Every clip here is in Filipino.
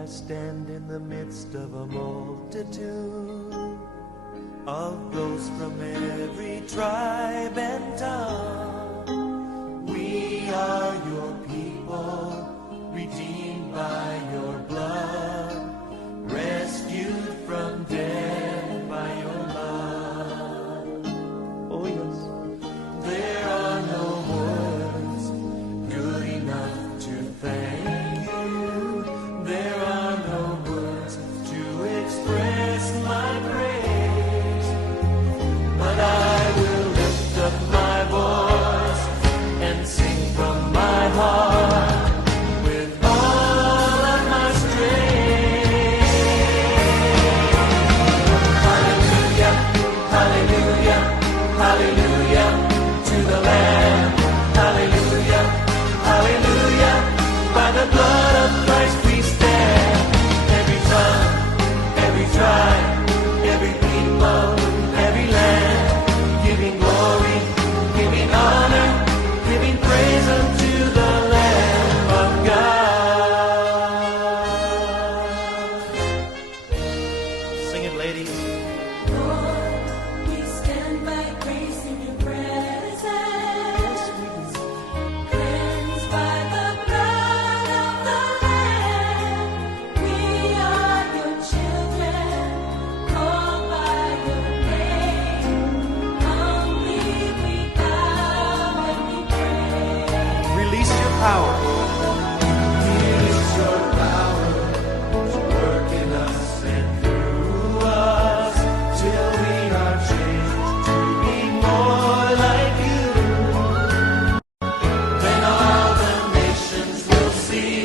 I stand in the midst of a multitude of those from every tribe and tongue. We are your people, redeemed by your blood, rescued from death by your love. Oh yes. There are no words good enough to thank you. There are no words to express my praise, but I will lift up my voice and sing from my heart with all of my strength. Hallelujah, hallelujah, hallelujah to the Lamb. Hallelujah, hallelujah. By the blood of Christ we stand. Every tongue, every tribe, every people, every land, giving glory, giving honor, giving praise unto the Lamb of God. Sing it, ladies. Lord, we stand by grace in your presence, cleansed by the blood of the Lamb. We are your children, called by your name. Humbly we bow and we pray. Release your power. Release your power to work in us and through us till we are changed to be more like you. Then all the nations will see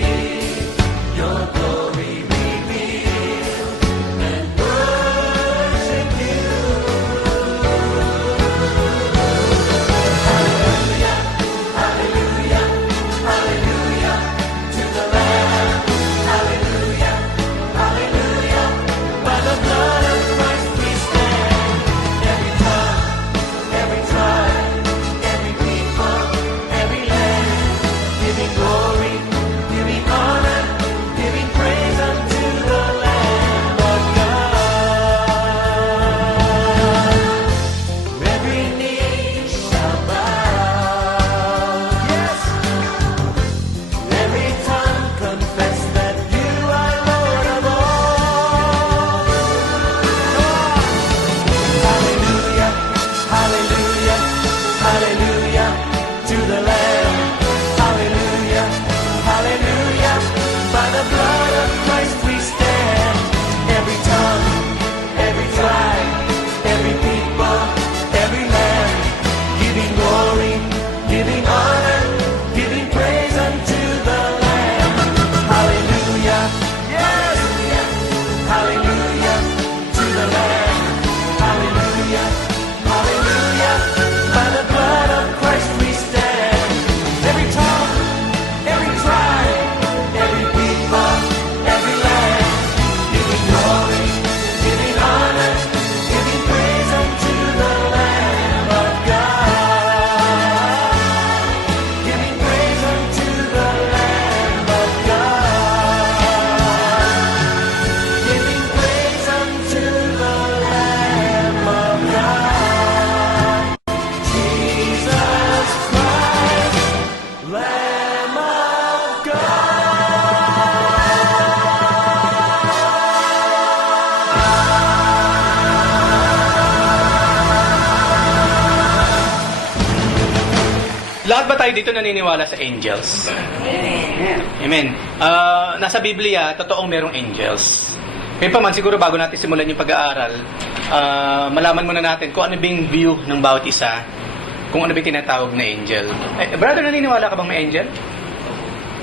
your glory revealed and worship you. Hallelujah, hallelujah, hallelujah to the Lamb. Hallelujah, hallelujah. By the blood of Christ we stand. Every tongue, every tribe, every people, every land, giving glory, giving honor, giving praise unto the Lamb of God. Every knee shall bow. Yes. Every tongue confess that you are Lord of all. Hallelujah, hallelujah, hallelujah to the Lamb. Hallelujah, hallelujah. By the blood of Christ we stand. Every tongue, every tribe, every people, every land, giving glory, giving honor, giving praise unto the Lamb. Hallelujah, yes, hallelujah to the Lamb. Hallelujah, hallelujah. By the blood of Christ we stand. Every tongue, every tribe, every people, every land, giving glory, giving honor, giving praise unto the Lamb of God. Giving praise unto the Lamb of God. Giving praise unto the Lamb of God. Jesus Christ, Lamb of Lahat ba tayo dito naniniwala sa angels? Amen. Nasa Biblia, totoong merong angels. Kaya pa man, siguro bago natin simulan yung pag-aaral, malaman muna natin kung ano bang view ng bawat isa, kung ano bang tinatawag na angel. Brother, naniniwala ka bang may angel?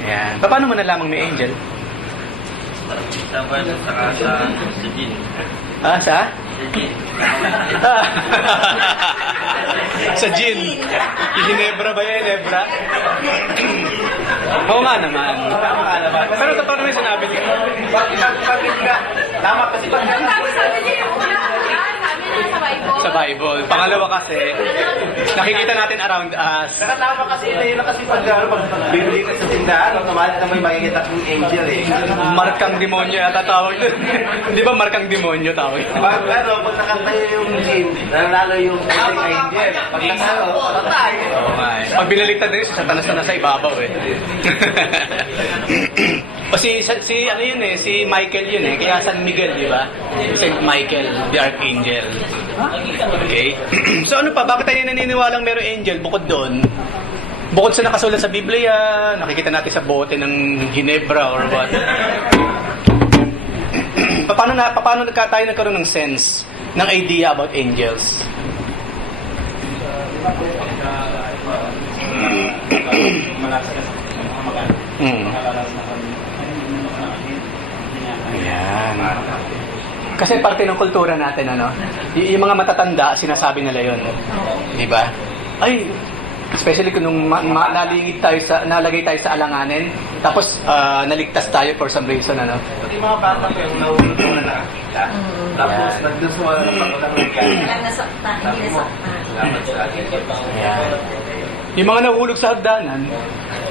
Ayan. Paano mo nalamang may angel? Dapat saka sa Jin. Sa? Jin. Sa gin. Ginebra ba yan, Ginebra? Oo nga naman. Tama ka naman. Pero totoo naman yung sinabi niya. Bakit ka? Tama kasi pag... Sabi niya yung una, sabi na sa Bible. Sa Bible. Pangalawa kasi, nakikita natin around us. Nakatama kasi yun kasi pag bibili ka sa tindahan, automatic na may makikita kong angel eh. Markang demonyo yata tawag doon. Di ba markang demonyo tawag? Pag pag nakantay yung gym, nanalo yung angel. Pag nanalo, patay. Oo nga eh. Pag binaliktad din, si Satanas na nasa ibabaw eh. O si ano yun eh, si Michael yun eh, kaya San Miguel, di ba? Saint Michael, the Archangel. Okay? So ano pa, bakit tayo naniniwalang merong angel bukod doon? Bukod sa nakasulat sa Biblia, nakikita natin sa bote ng Ginebra or what? Paano tayo nagkaroon ng sense, ng idea about angels? Ayan. Kasi parte ng kultura natin, ano? Yung mga matatanda, sinasabi nila yun. Di ba? Ay, especially kung nung nalagay tayo sa alanganin, tapos naligtas tayo for some reason, ano? Pati mga bata ko yung nahulog ko na nakakita. Tapos nagdasuwa na pag-ulang Walang nasaktan, hindi nasaktan. Salamat sa akin. Ayan. Yung mga nahulog sa hagdanan,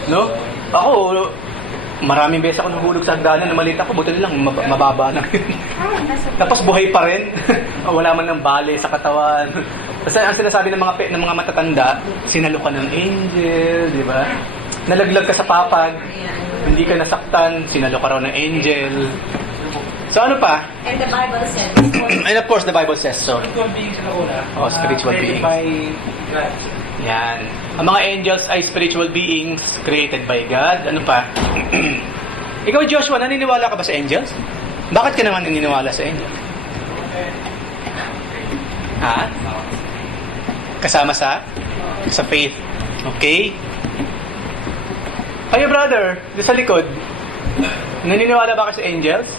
no? Ako, maraming beses ako nahulog sa hagdanan, na maliit ako, buti lang, mababa na. Tapos buhay pa rin. Wala man ng bale sa katawan. Kasi ang sinasabi ng mga matatanda, sinalo ka ng angel, di ba? Nalaglag ka sa papag, hindi ka nasaktan, sinalo ka raw ng angel. So ano pa? And the Bible says, And of course, the Bible says so. Spiritual beings sa una. Oh, spiritual created beings. by God. Yan. Ang mga angels ay spiritual beings created by God. Ano pa? Ikaw, Joshua, naniniwala ka ba sa angels? Bakit ka naman naniniwala sa angels? Ha? Kasama sa faith. Okay? Kayo, brother, doon sa likod, naniniwala ba ka sa angels?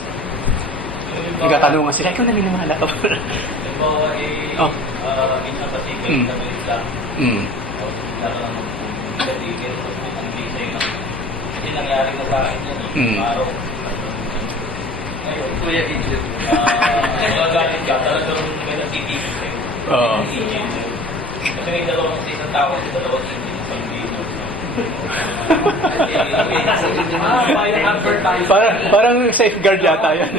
Nagkatanungan sila, ikaw naniniwala ka ba? Oh. minsan kasi Mm. kami sa Mm. hindi nangyari na sa akin yan. Mm. Araw. Ngayon, Kuya Angel, nagagalit ka, talagang may nagtitipid sa'yo. Oo. Kasi may dalawang sa isang tao, dalawang sa isang dito. Parang safeguard yata yan.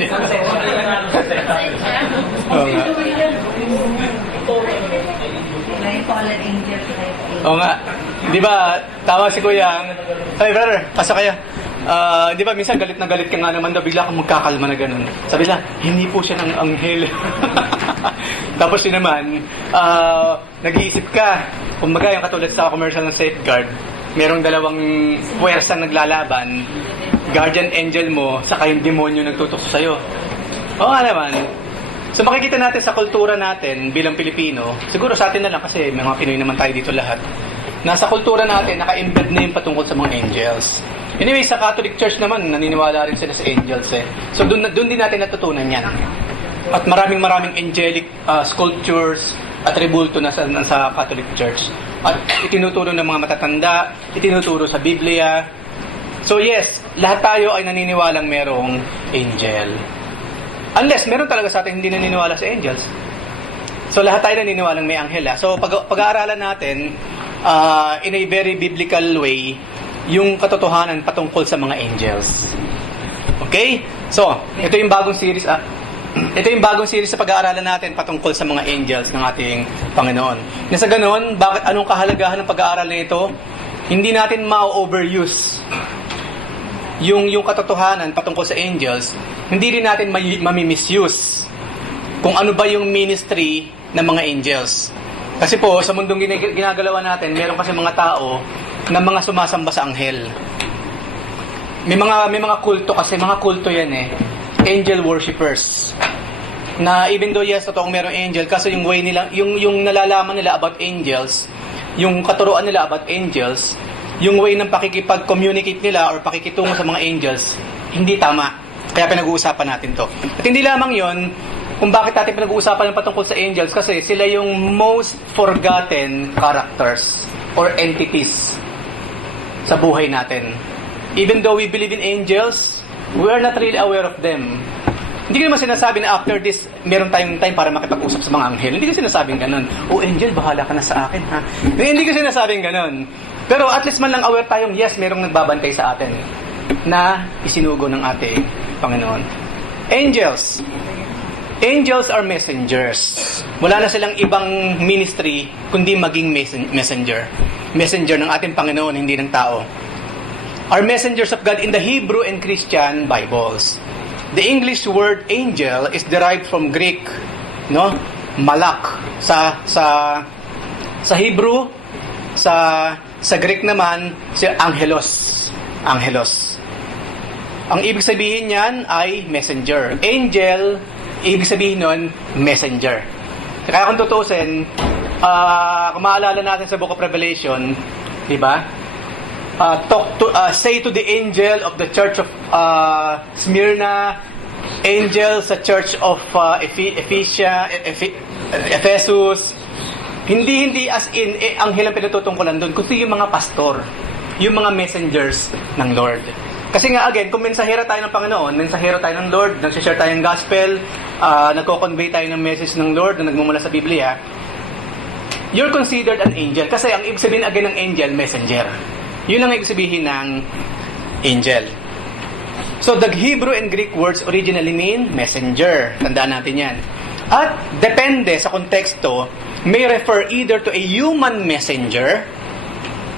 Oo nga. may fallen angel type thing. Oo nga. Di ba, tama si Kuya. Hey brother, pasok kayo. Di ba, minsan galit na galit ka nga naman daw, bigla kang magkakalma na ganun. Sabi lang, hindi po siya ng anghel. Tapos yun naman, nag-iisip ka, kumbaga yung katulad sa commercial ng Safeguard, merong dalawang puwersang naglalaban, guardian angel mo, saka yung demonyo nagtutok sa'yo. Oo nga naman. So makikita natin sa kultura natin bilang Pilipino, siguro sa atin na lang kasi mga Pinoy naman tayo dito lahat, nasa kultura natin, naka-embed na yung patungkol sa mga angels. Anyway, sa Catholic Church naman, naniniwala rin sila sa angels eh. So doon din natin natutunan yan. At maraming angelic sculptures, atributo na sa Catholic Church. At itinuturo ng mga matatanda, itinuturo sa Biblia. So yes, lahat tayo ay naniniwalang merong angel. Unless meron talaga sa atin hindi naniniwala sa angels. So lahat tayo naniniwalang may anghel. So pag-aaralan natin in a very biblical way yung katotohanan patungkol sa mga angels. Okay? So, ito yung bagong series ito yung bagong series sa pag-aaralan natin patungkol sa mga angels ng ating Panginoon. Nasa ganon, bakit anong kahalagahan ng pag-aaral nito? Hindi natin ma-overuse yung katotohanan patungkol sa angels. Hindi rin natin mami-misuse kung ano ba yung ministry ng mga angels. Kasi po, sa mundong ginagalawan natin, meron kasi mga tao na mga sumasamba sa anghel. May mga kulto kasi, mga kulto yan eh. Angel worshippers. Na even though yes, totoong merong angel, kasi yung way nila, yung nalalaman nila about angels, yung katuruan nila about angels, yung way ng pakikipag-communicate nila or pakikitungo sa mga angels, hindi tama. Kaya pinag-uusapan natin to. At hindi lamang yon, kung bakit natin pinag-uusapan ng patungkol sa angels, kasi sila yung most forgotten characters or entities sa buhay natin. Even though we believe in angels, we are not really aware of them. Hindi ko naman sinasabi na after this, meron tayong time para makipag-usap sa mga anghel. Hindi ko sinasabing ganun. O angel, bahala ka na sa akin, ha? Hindi ko sinasabing ganun. Pero at least man lang aware tayong, yes, merong nagbabantay sa atin na isinugo ng ating Panginoon. Angels. Angels are messengers. Wala na silang ibang ministry kundi maging messenger. Messenger ng ating Panginoon, hindi ng tao. Are messengers of God in the Hebrew and Christian Bibles. The English word angel is derived from Greek, no? Malak. Sa Hebrew, sa Greek naman, si angelos. Angelos. Ang ibig sabihin niyan ay messenger. Angel, ibig sabihin nun, messenger. Kaya kung tutusin, kung maalala natin sa Book of Revelation, di ba? Say to the angel of the church of Smyrna, angel sa church of Ephesus. Hindi as in anghel ang pinatutungkulan doon, kundi yung mga pastor, yung mga messengers ng Lord. Kasi nga again, kung mensahero tayo ng Panginoon, mensahero tayo ng Lord, nagsishare tayo ng gospel, nagko-convey tayo ng message ng Lord na nagmumula sa Biblia, you're considered an angel. Kasi ang ibig sabihin again ng angel, messenger. Yun ang ibig sabihin ng angel. So, the Hebrew and Greek words originally mean messenger. Tandaan natin yan. At, depende sa konteksto, may refer either to a human messenger,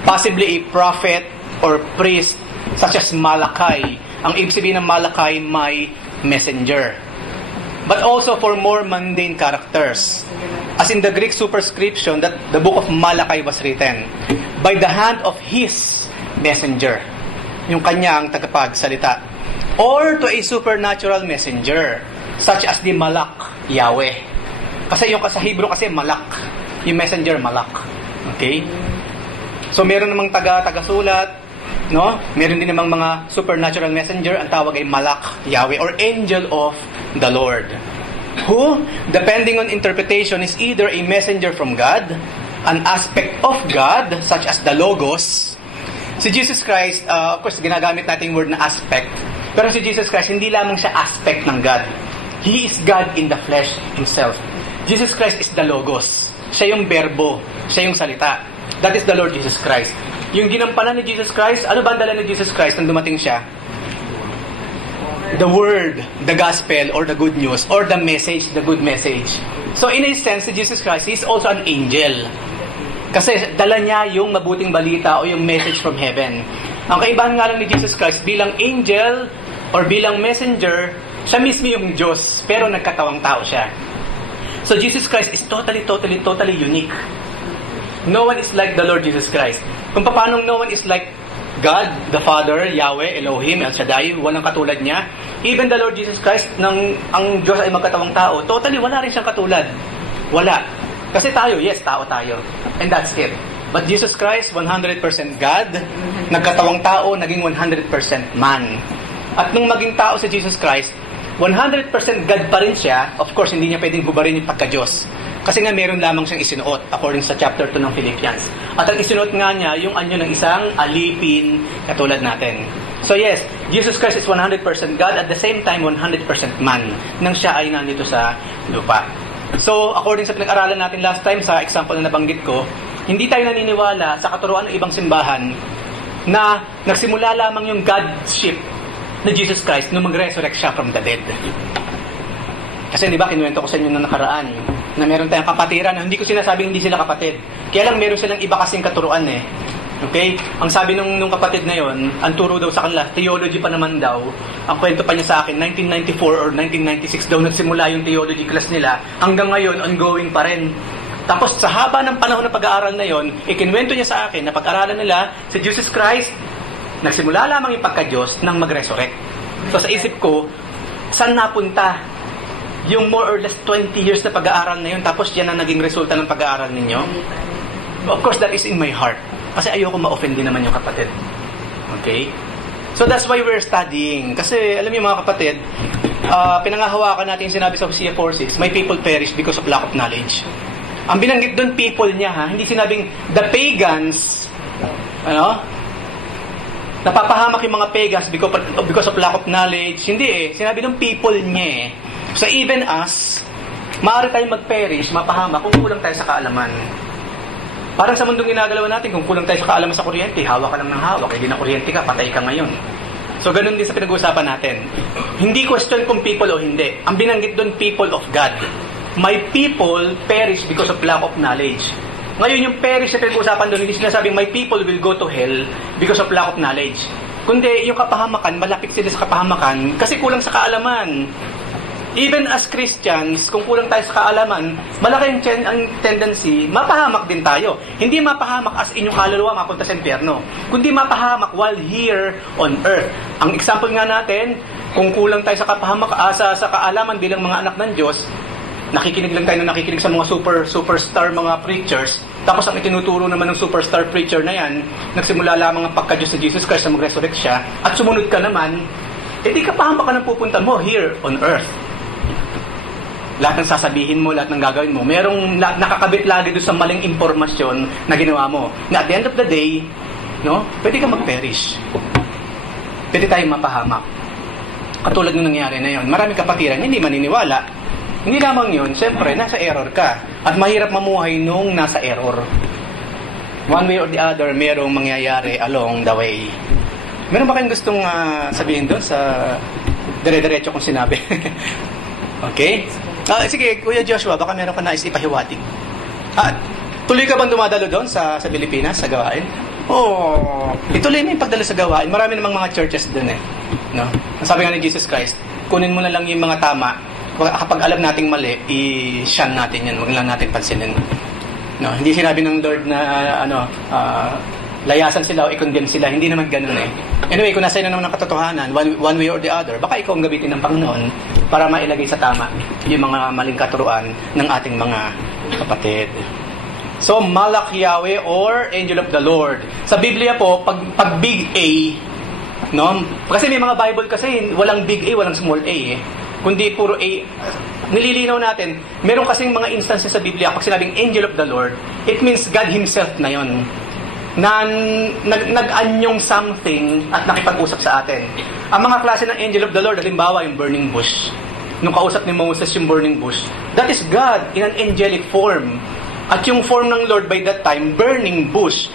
possibly a prophet or priest, such as Malachi. Ang ibig sabihin ng Malachi, may messenger. But also for more mundane characters. As in the Greek superscription that the book of Malachi was written by the hand of his messenger, yung kanyang tagapagsalita, or to a supernatural messenger such as the Malak, Yahweh. Kasi yung sa Hebrew kasi Malak, yung messenger Malak. Okay? So meron namang taga-sulat, no? Meron din namang mga supernatural messenger, ang tawag ay Malak, Yahweh, or angel of the Lord, who, depending on interpretation, is either a messenger from God, an aspect of God, such as the Logos. Si Jesus Christ, of course, ginagamit natin yung word na aspect. Pero si Jesus Christ, hindi lamang siya aspect ng God. He is God in the flesh Himself. Jesus Christ is the Logos. Siya yung berbo. Siya yung salita. That is the Lord Jesus Christ. Yung ginampanan ni Jesus Christ, ano ba ang dala ni Jesus Christ nang dumating siya? The Word, the Gospel, or the good news, or the message, the good message. So in a sense, si Jesus Christ, He is also an angel. Kasi dala niya yung mabuting balita o yung message from heaven. Ang kaibahan nga lang ni Jesus Christ bilang angel or bilang messenger, siya mismo yung Diyos, pero nagkatawang tao siya. So Jesus Christ is totally unique. No one is like the Lord Jesus Christ. Kung paano no one is like God, the Father, Yahweh, Elohim, El Shaddai, walang katulad niya. Even the Lord Jesus Christ, nang ang Diyos ay magkatawang tao, totally wala rin siyang katulad. Wala. Kasi tayo, yes, tao tayo. And that's it. But Jesus Christ, 100% God, nagkatawang tao, naging 100% man. At nung maging tao si Jesus Christ, 100% God pa rin siya. Of course, hindi niya pwedeng hubarin yung pagka-Diyos. Kasi nga meron lamang siyang isinuot according sa chapter 2 ng Philippians. At ang isinuot nga niya, yung anyo ng isang alipin katulad natin. So yes, Jesus Christ is 100% God, at the same time 100% man nang siya ay nandito sa lupa. So, according sa pinag-aralan natin last time, sa example na nabanggit ko, hindi tayo naniniwala sa katuruan ng ibang simbahan na nagsimula lamang yung Godship na Jesus Christ nung mag-resurrect siya from the dead. Kasi di ba, kinuwento ko sa inyo nung nakaraan na meron tayong kapatiran na hindi ko sinasabing hindi sila kapatid. Kaya lang meron silang iba kasing katuruan eh. Okay? Ang sabi nung kapatid na yon, ang turo daw sa kanila, theology pa naman daw. Ang kwento pa niya sa akin, 1994 or 1996 daw nagsimula yung theology class nila. Hanggang ngayon, ongoing pa rin. Tapos sa haba ng panahon ng pag-aaral na yon, ikinwento niya sa akin na pag-aralan nila si Jesus Christ, nagsimula lamang yung pagka-Diyos nang mag-resurrect. So sa isip ko, saan napunta yung more or less 20 years na pag-aaral na yun, tapos yan ang naging resulta ng pag-aaral ninyo? Of course, that is in my heart. Kasi ayoko ma-offend din naman yung kapatid. Okay? So that's why we're studying. Kasi alam niyo mga kapatid, pinangahawakan natin yung sinabi sa Hosea 4:6, my people perish because of lack of knowledge. Ang binanggit doon, people niya, ha? Hindi sinabing the pagans, napapahamak yung mga pagans because of lack of knowledge. Hindi eh. Sinabi ng people niya eh. So even us, maaari tayong mag-perish, mapahamak kung kulang tayo sa kaalaman. Parang sa mundong ginagalaw natin, kung kulang tayo sa kaalaman sa kuryente, hawak ka lang ng hawak, hindi na kuryente ka, patay ka ngayon. So ganun din sa pinag-uusapan natin. Hindi question kung people o hindi. Ang binanggit doon, people of God. My people perish because of lack of knowledge. Ngayon yung perish na pinag-uusapan doon, hindi sinasabing my people will go to hell because of lack of knowledge. Kundi yung kapahamakan, malapit sila sa kapahamakan kasi kulang sa kaalaman. Even as Christians, kung kulang tayo sa kaalaman, malaki ang tendency, mapahamak din tayo. Hindi mapahamak as inyong kaluluwa mapunta sa impyerno, kundi mapahamak while here on earth. Ang example nga natin, kung kulang tayo sa sa kaalaman bilang mga anak ng Diyos, nakikinig lang tayo na nakikinig sa mga superstar mga preachers, tapos ang itinuturo naman ng superstar preacher na yan, nagsimula lamang ang pagka-Diyos ni Jesus Christ na mag-resurrect siya, at sumunod ka naman, edi kapahamak ka ng pupunta mo here on earth. Lahat ng sasabihin mo, lahat ng gagawin mo, merong nakakabit lagi doon sa maling impormasyon na ginawa mo. Na at the end of the day, no, pwede ka mag-perish. Pwede tayong mapahamak. Katulad nung nangyari na yon. Maraming kapatiran, hindi maniniwala. Hindi lamang yun, siyempre, nasa error ka. At mahirap mamuhay nung nasa error. One way or the other, merong mangyayari along the way. Meron ba kayong gustong sabihin doon sa dire-diretso kong sinabi? Okay? Sige, Kuya Joshua, baka meron ka nais ipahiwatig. Tuloy ka bang dumadalo doon sa Pilipinas, sa gawain? Oo. Ituloy mo yung pagdalo sa gawain. Marami namang mga churches doon eh. No? Sabi nga ni Jesus Christ, kunin mo na lang yung mga tama. Kapag alam nating mali, i-shun natin yan. Huwag lang natin pansinin. No? Hindi sinabi ng Lord na layasan sila o i-condemn sila. Hindi naman ganun eh. Anyway, kung nasa na naman ang katotohanan, one way or the other, baka ikaw ang gamitin ng Panginoon para mailagay sa tama yung mga maling katuruan ng ating mga kapatid. So, Malak Yahweh or Angel of the Lord. Sa Biblia po, pag big A, no? Kasi may mga Bible kasi walang big A, walang small A eh. Kundi puro A. Nililinaw natin, meron kasing mga instances sa Biblia, pag sinabing Angel of the Lord, it means God Himself na yon, na nag-anyong something at nakipag-usap sa atin. Ang mga klase ng Angel of the Lord, halimbawa yung burning bush. Nung kausap ni Moses yung burning bush, that is God in an angelic form. At yung form ng Lord by that time, burning bush.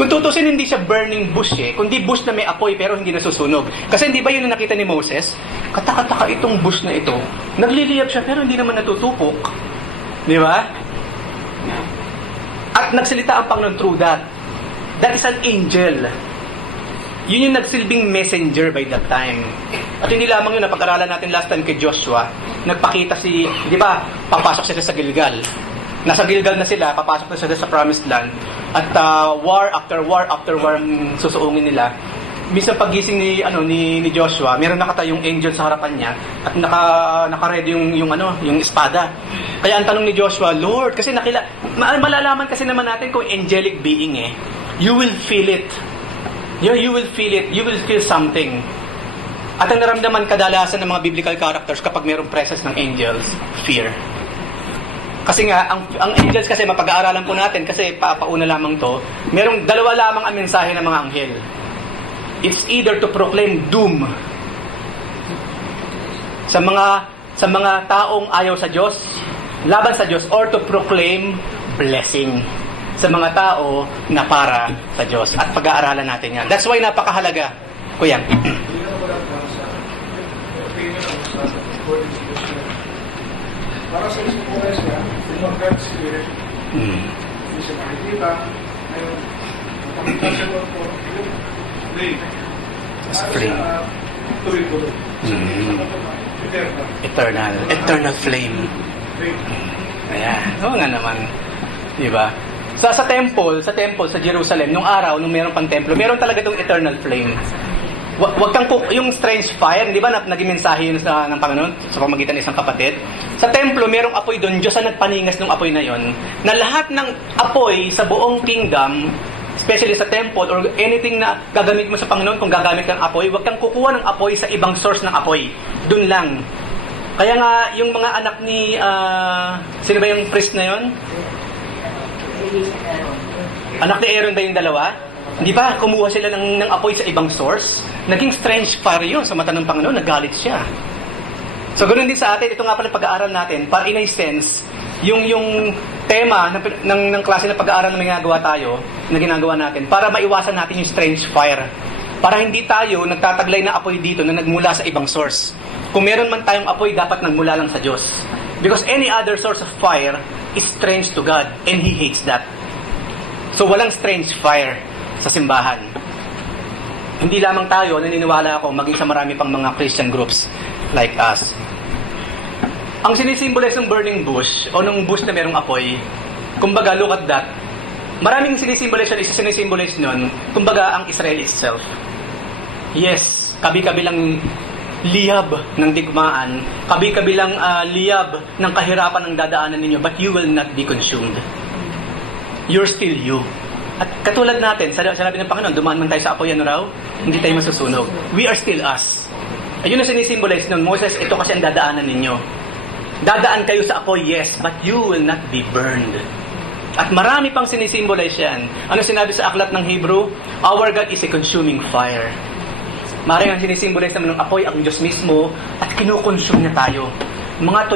Kung tutusin, hindi siya burning bush eh, kundi bush na may apoy pero hindi nasusunog. Kasi hindi ba yun na nakita ni Moses? Kataka-taka itong bush na ito. Nagliliyab siya pero hindi naman natutupok. Di ba? At nagsalita ang Panginoon through that. That is an angel. Yun yung nagsilbing messenger by that time. At hindi lamang yun, napag-aralan natin last time kay Joshua, nagpakita di ba, papasok sila sa Gilgal. Nasa Gilgal na sila, papasok na sila sa Promised Land. At war after war ang susuungin nila. Minsan pagising ni Joshua, meron nakatayong angel sa harapan niya at naka-ready yung espada. Kaya ang tanong ni Joshua, Lord, kasi malalaman kasi naman natin kung angelic being eh. You will feel it. You will feel it. You will feel something. At ang naramdaman kadalasan ng mga biblical characters kapag mayroong presence ng angels, fear. Kasi nga, ang angels kasi mapag-aaralan po natin kasi pauna lamang to, merong dalawa lamang ang mensahe ng mga anghel. It's either to proclaim doom sa mga taong ayaw sa Diyos, laban sa Diyos, or to proclaim blessing sa mga tao na para sa Diyos. At pag-aaralan natin yan. That's why napakahalaga. Kuya. Para sa isang oras niya, yung God's Spirit, hindi siya makikita, ngayon, makakita siya ko yung flame. Flame. Tuloy-tuloy. Eternal flame. Ayan. Oo nga naman. Diba? Sa temple sa Jerusalem, nung araw, nung meron pang templo, meron talaga itong eternal flame. Wag kang yung strange fire, di ba, naging mensahe yun ng Panginoon sa pamagitan ng isang kapatid. Sa templo, merong apoy doon, Diyos ang nagpaningas ng apoy na yon, na lahat ng apoy sa buong kingdom, especially sa temple or anything na gagamit mo sa Panginoon, kung gagamit ng apoy, wag kang kukuha ng apoy sa ibang source ng apoy. Doon lang. Kaya nga, yung mga anak ni, sino ba yung priest na yon? Anak ni Aaron ba yung dalawa? Di ba? Kumuha sila ng apoy sa ibang source. Naging strange fire yun sa mata ng Panginoon. Nagalit siya. So, ganoon din sa atin. Ito nga pala pag-aaral natin. Para in a sense, yung tema ng klase ng pag-aaral na ginagawa tayo, na ginagawa natin, para maiwasan natin yung strange fire. Para hindi tayo nagtataglay na apoy dito na nagmula sa ibang source. Kung meron man tayong apoy, dapat nagmula lang sa Diyos. Because any other source of fire is strange to God, and He hates that. So, walang strange fire sa simbahan. Hindi lamang tayo, naniniwala ako, maging sa marami pang mga Christian groups like us. Ang sinisimbolize ng burning bush, o ng bush na merong apoy, kumbaga, look at that. Maraming sinisimbolize yun, isa sinisimbolize nun, kumbaga, ang Israel itself. Yes, kabi-kabilang liyab ng digmaan, kabi-kabilang liyab ng kahirapan ng dadaanan ninyo, but you will not be consumed. You're still you. At katulad natin, sinabi ng Panginoon, dumaan man tayo sa apoy, ano raw? Hindi tayo masusunog. We are still us. Ayun ang sinisimbolize nun, Moses, ito kasi ang dadaanan ninyo. Dadaan kayo sa apoy, yes, but you will not be burned. At marami pang sinisimbolize yan. Ano sinabi sa aklat ng Hebrew? Our God is a consuming fire. Maraming ang sinisimbolize naman ng apoy ang Diyos mismo at kinukonsume niya tayo. Mga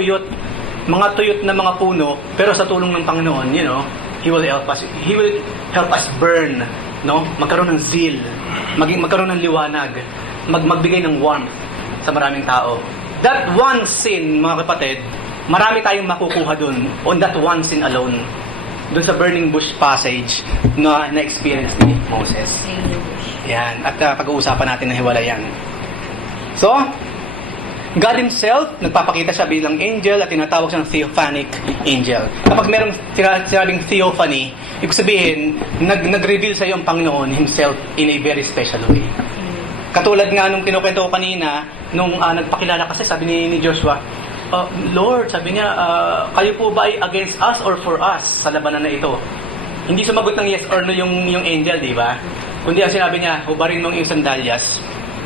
tuyot na mga puno, pero sa tulong ng Panginoon, He will help us. He will help us burn, no? Magkaroon ng zeal, magkaroon ng liwanag, magbigay ng warmth sa maraming tao. That one sin, mga kapatid, marami tayong makukuha dun on that one sin alone. Dun sa burning bush passage na experience ni Moses. Yan. At pag-uusapan natin na hiwalayan. So, God Himself, nagpapakita siya bilang angel at tinatawag siyang theophanic angel. Kapag merong sinabing theophany, ibig sabihin, nag-reveal sa iyo ang Panginoon Himself in a very special way. Katulad nga nung kinukwento ko kanina, nung nagpakilala kasi, sabi ni Joshua, Lord, sabi niya, kayo po ba ay against us or for us sa labanan na ito? Hindi sumagot ng yes or no yung angel, di ba? Kundi ang sinabi niya, hubarin mong iyong sandalyas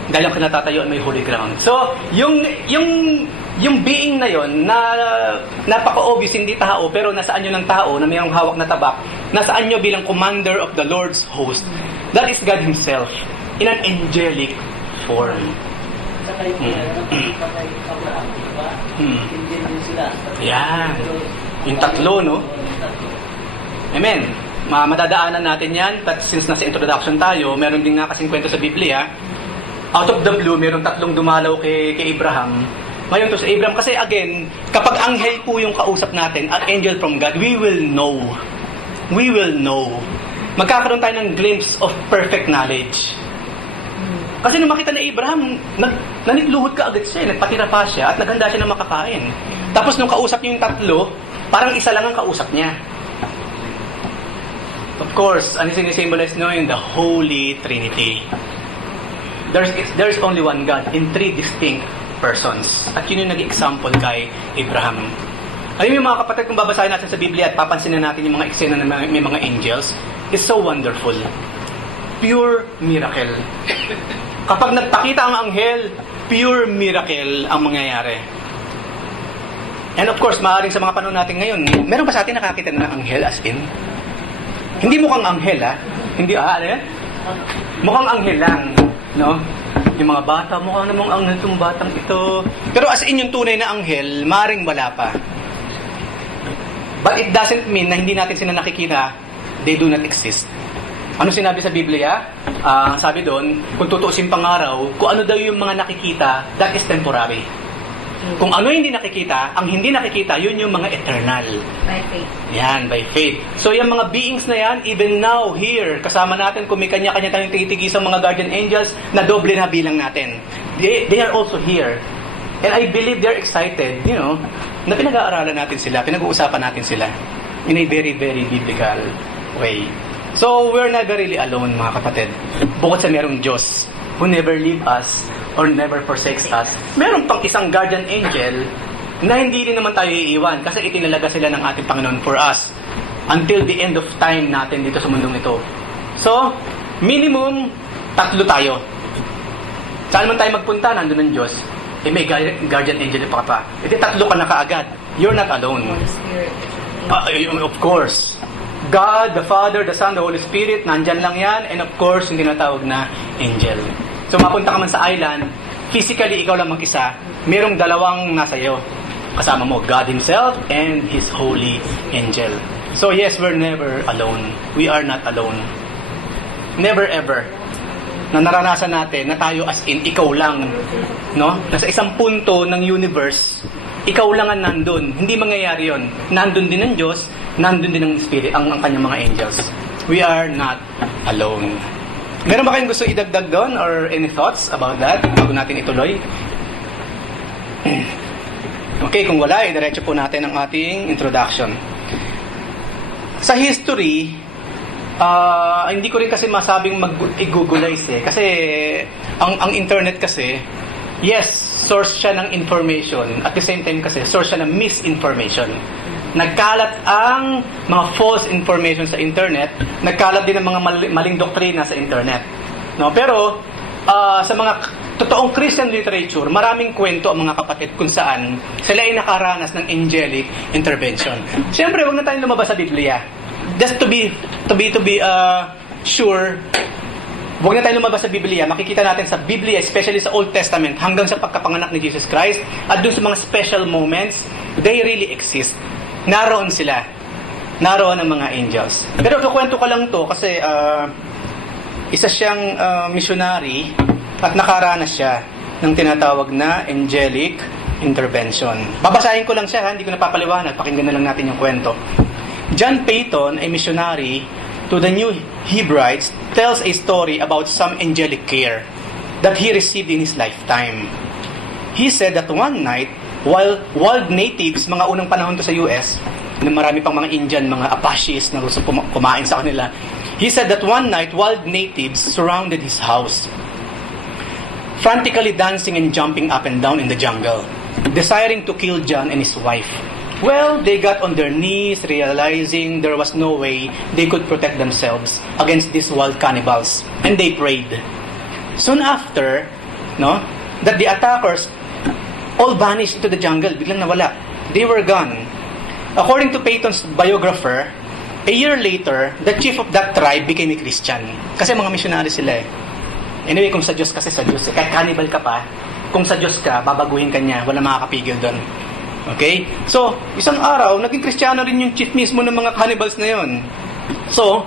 dahil ang kinatatayuan may holy ground. So, yung being na yon na napaka-obvious, hindi tao, pero nasaan nyo ng tao na mayroong hawak na tabak, nasaan nyo bilang commander of the Lord's host, that is God Himself in an angelic form. Yan. Yung tatlo, no? Amen. Madadaanan natin yan. But since nasa introduction tayo, meron din nga kasing kwento sa Biblia. Out of the blue, meron tatlong dumalaw kay Abraham. Ngayon to sa Abraham, kasi again, kapag anghel po yung kausap natin, an angel from God, we will know. We will know. Magkakaroon tayo ng glimpse of perfect knowledge. Kasi nung makita ni Abraham, nanitluhod ka agad siya, nagpatira pa siya, at naghanda siya ng makakain. Tapos nung kausap niya yung tatlo, parang isa lang ang kausap niya. Of course, ano sinisimbolize nyo yung the Holy Trinity. There's only one God in three distinct persons. At yun yung nag-example kay Abraham. Alam mo mga kapatid, kung babasahin natin sa Biblia at papansinin natin yung mga eksena ng may mga angels, it's so wonderful. Pure miracle. Kapag nagpakita ang anghel, pure miracle ang mangyayari. And of course, maaaring sa mga panahon natin ngayon, meron ba sa atin nakakita na ng anghel as in? Hindi mukhang anghel, ha? Hindi, ano yan? Mukhang anghel lang, no? Yung mga bata, mukhang namang anghel itong batang ito. Pero as in yung tunay na anghel, maaaring wala pa. But it doesn't mean na hindi natin sila nakikita, they do not exist. Ano sinabi sa Biblia? Sabi doon, kung tutuusin pang araw, kung ano daw yung mga nakikita, that is temporary. Kung ano hindi nakikita, ang hindi nakikita, yun yung mga eternal. By faith. Yan, by faith. So yung mga beings na yan, even now, here, kasama natin, kung may kanya-kanya tayong titigisang mga guardian angels, na doble na bilang natin. They are also here. And I believe they're excited, na pinag-aaralan natin sila, pinag-uusapan natin sila in a very, very biblical way. So, we're never really alone, mga kapatid. Bukod sa merong Diyos who never leave us or never forsakes us, meron pang isang guardian angel na hindi rin naman tayo iiwan kasi itinalaga sila ng ating Panginoon for us until the end of time natin dito sa mundong ito. So, minimum, 3 tayo. Saan man tayo magpunta, nandun ng Diyos. May guardian angel pa pa. 3 ka na kaagad. You're not alone. Holy Spirit. Of course. God, the Father, the Son, the Holy Spirit, nandyan lang yan. And of course, yung tinatawag na angel. So, mapunta ka man sa island, physically, ikaw lang mag-isa, merong dalawang nasa iyo. Kasama mo, God Himself and His holy angel. So, yes, we're never alone. We are not alone. Never ever na naranasan natin na tayo as in, ikaw lang. No? Nasa isang punto ng universe, ikaw lang ang nandun. Hindi mangyayari yon. Nandun din ang Diyos, nandun din ang Spirit, ang kanyang mga angels. We are not alone. Meron ba kayong gusto idagdag doon or any thoughts about that bago natin ituloy? Okay, kung wala, diretso po natin ang ating introduction. Sa history, hindi ko rin kasi masabing mag-googlize kasi ang internet kasi, yes, source siya ng information. At the same time kasi, source siya ng misinformation. Nagkalat ang mga false information sa internet, nagkalat din ang mga maling doktrina sa internet. No? Pero, sa mga totoong Christian literature, maraming kwento ang mga kapatid kung saan sila ay nakaranas ng angelic intervention. Siyempre, huwag na tayong lumabas sa Biblia. Just to be sure, huwag na tayo lumabas sa Biblia. Makikita natin sa Biblia, especially sa Old Testament, hanggang sa pagkapanganak ni Jesus Christ, at dun sa mga special moments, they really exist. Naroon sila. Naroon ang mga angels. Pero kukwento ko lang to kasi isa siyang missionary at nakaranas siya ng tinatawag na angelic intervention. Babasahin ko lang siya, hindi ko napapaliwanag. Pakinggan na lang natin yung kwento. John Peyton, a missionary to the New Hebrides, tells a story about some angelic care that he received in his lifetime. He said that one night, while wild natives, mga unang panahon to sa US, na marami pang mga Indian, mga Apaches na gusto kumain sa kanila, he said that one night, wild natives surrounded his house, frantically dancing and jumping up and down in the jungle, desiring to kill John and his wife. Well, they got on their knees, realizing there was no way they could protect themselves against these wild cannibals, and they prayed. Soon after, that the attackers all vanished into the jungle, biglang nawala. They were gone. According to Peyton's biographer, a year later, the chief of that tribe became a Christian. Kasi mga missionary sila eh. Anyway, kung sa Diyos kasi sa Diyos eh. Kahit cannibal ka pa, kung sa Diyos ka, babaguhin ka niya, wala makakapigil doon. Okay? So, isang araw, naging Kristiyano rin yung chief mismo ng mga cannibals na yon. So,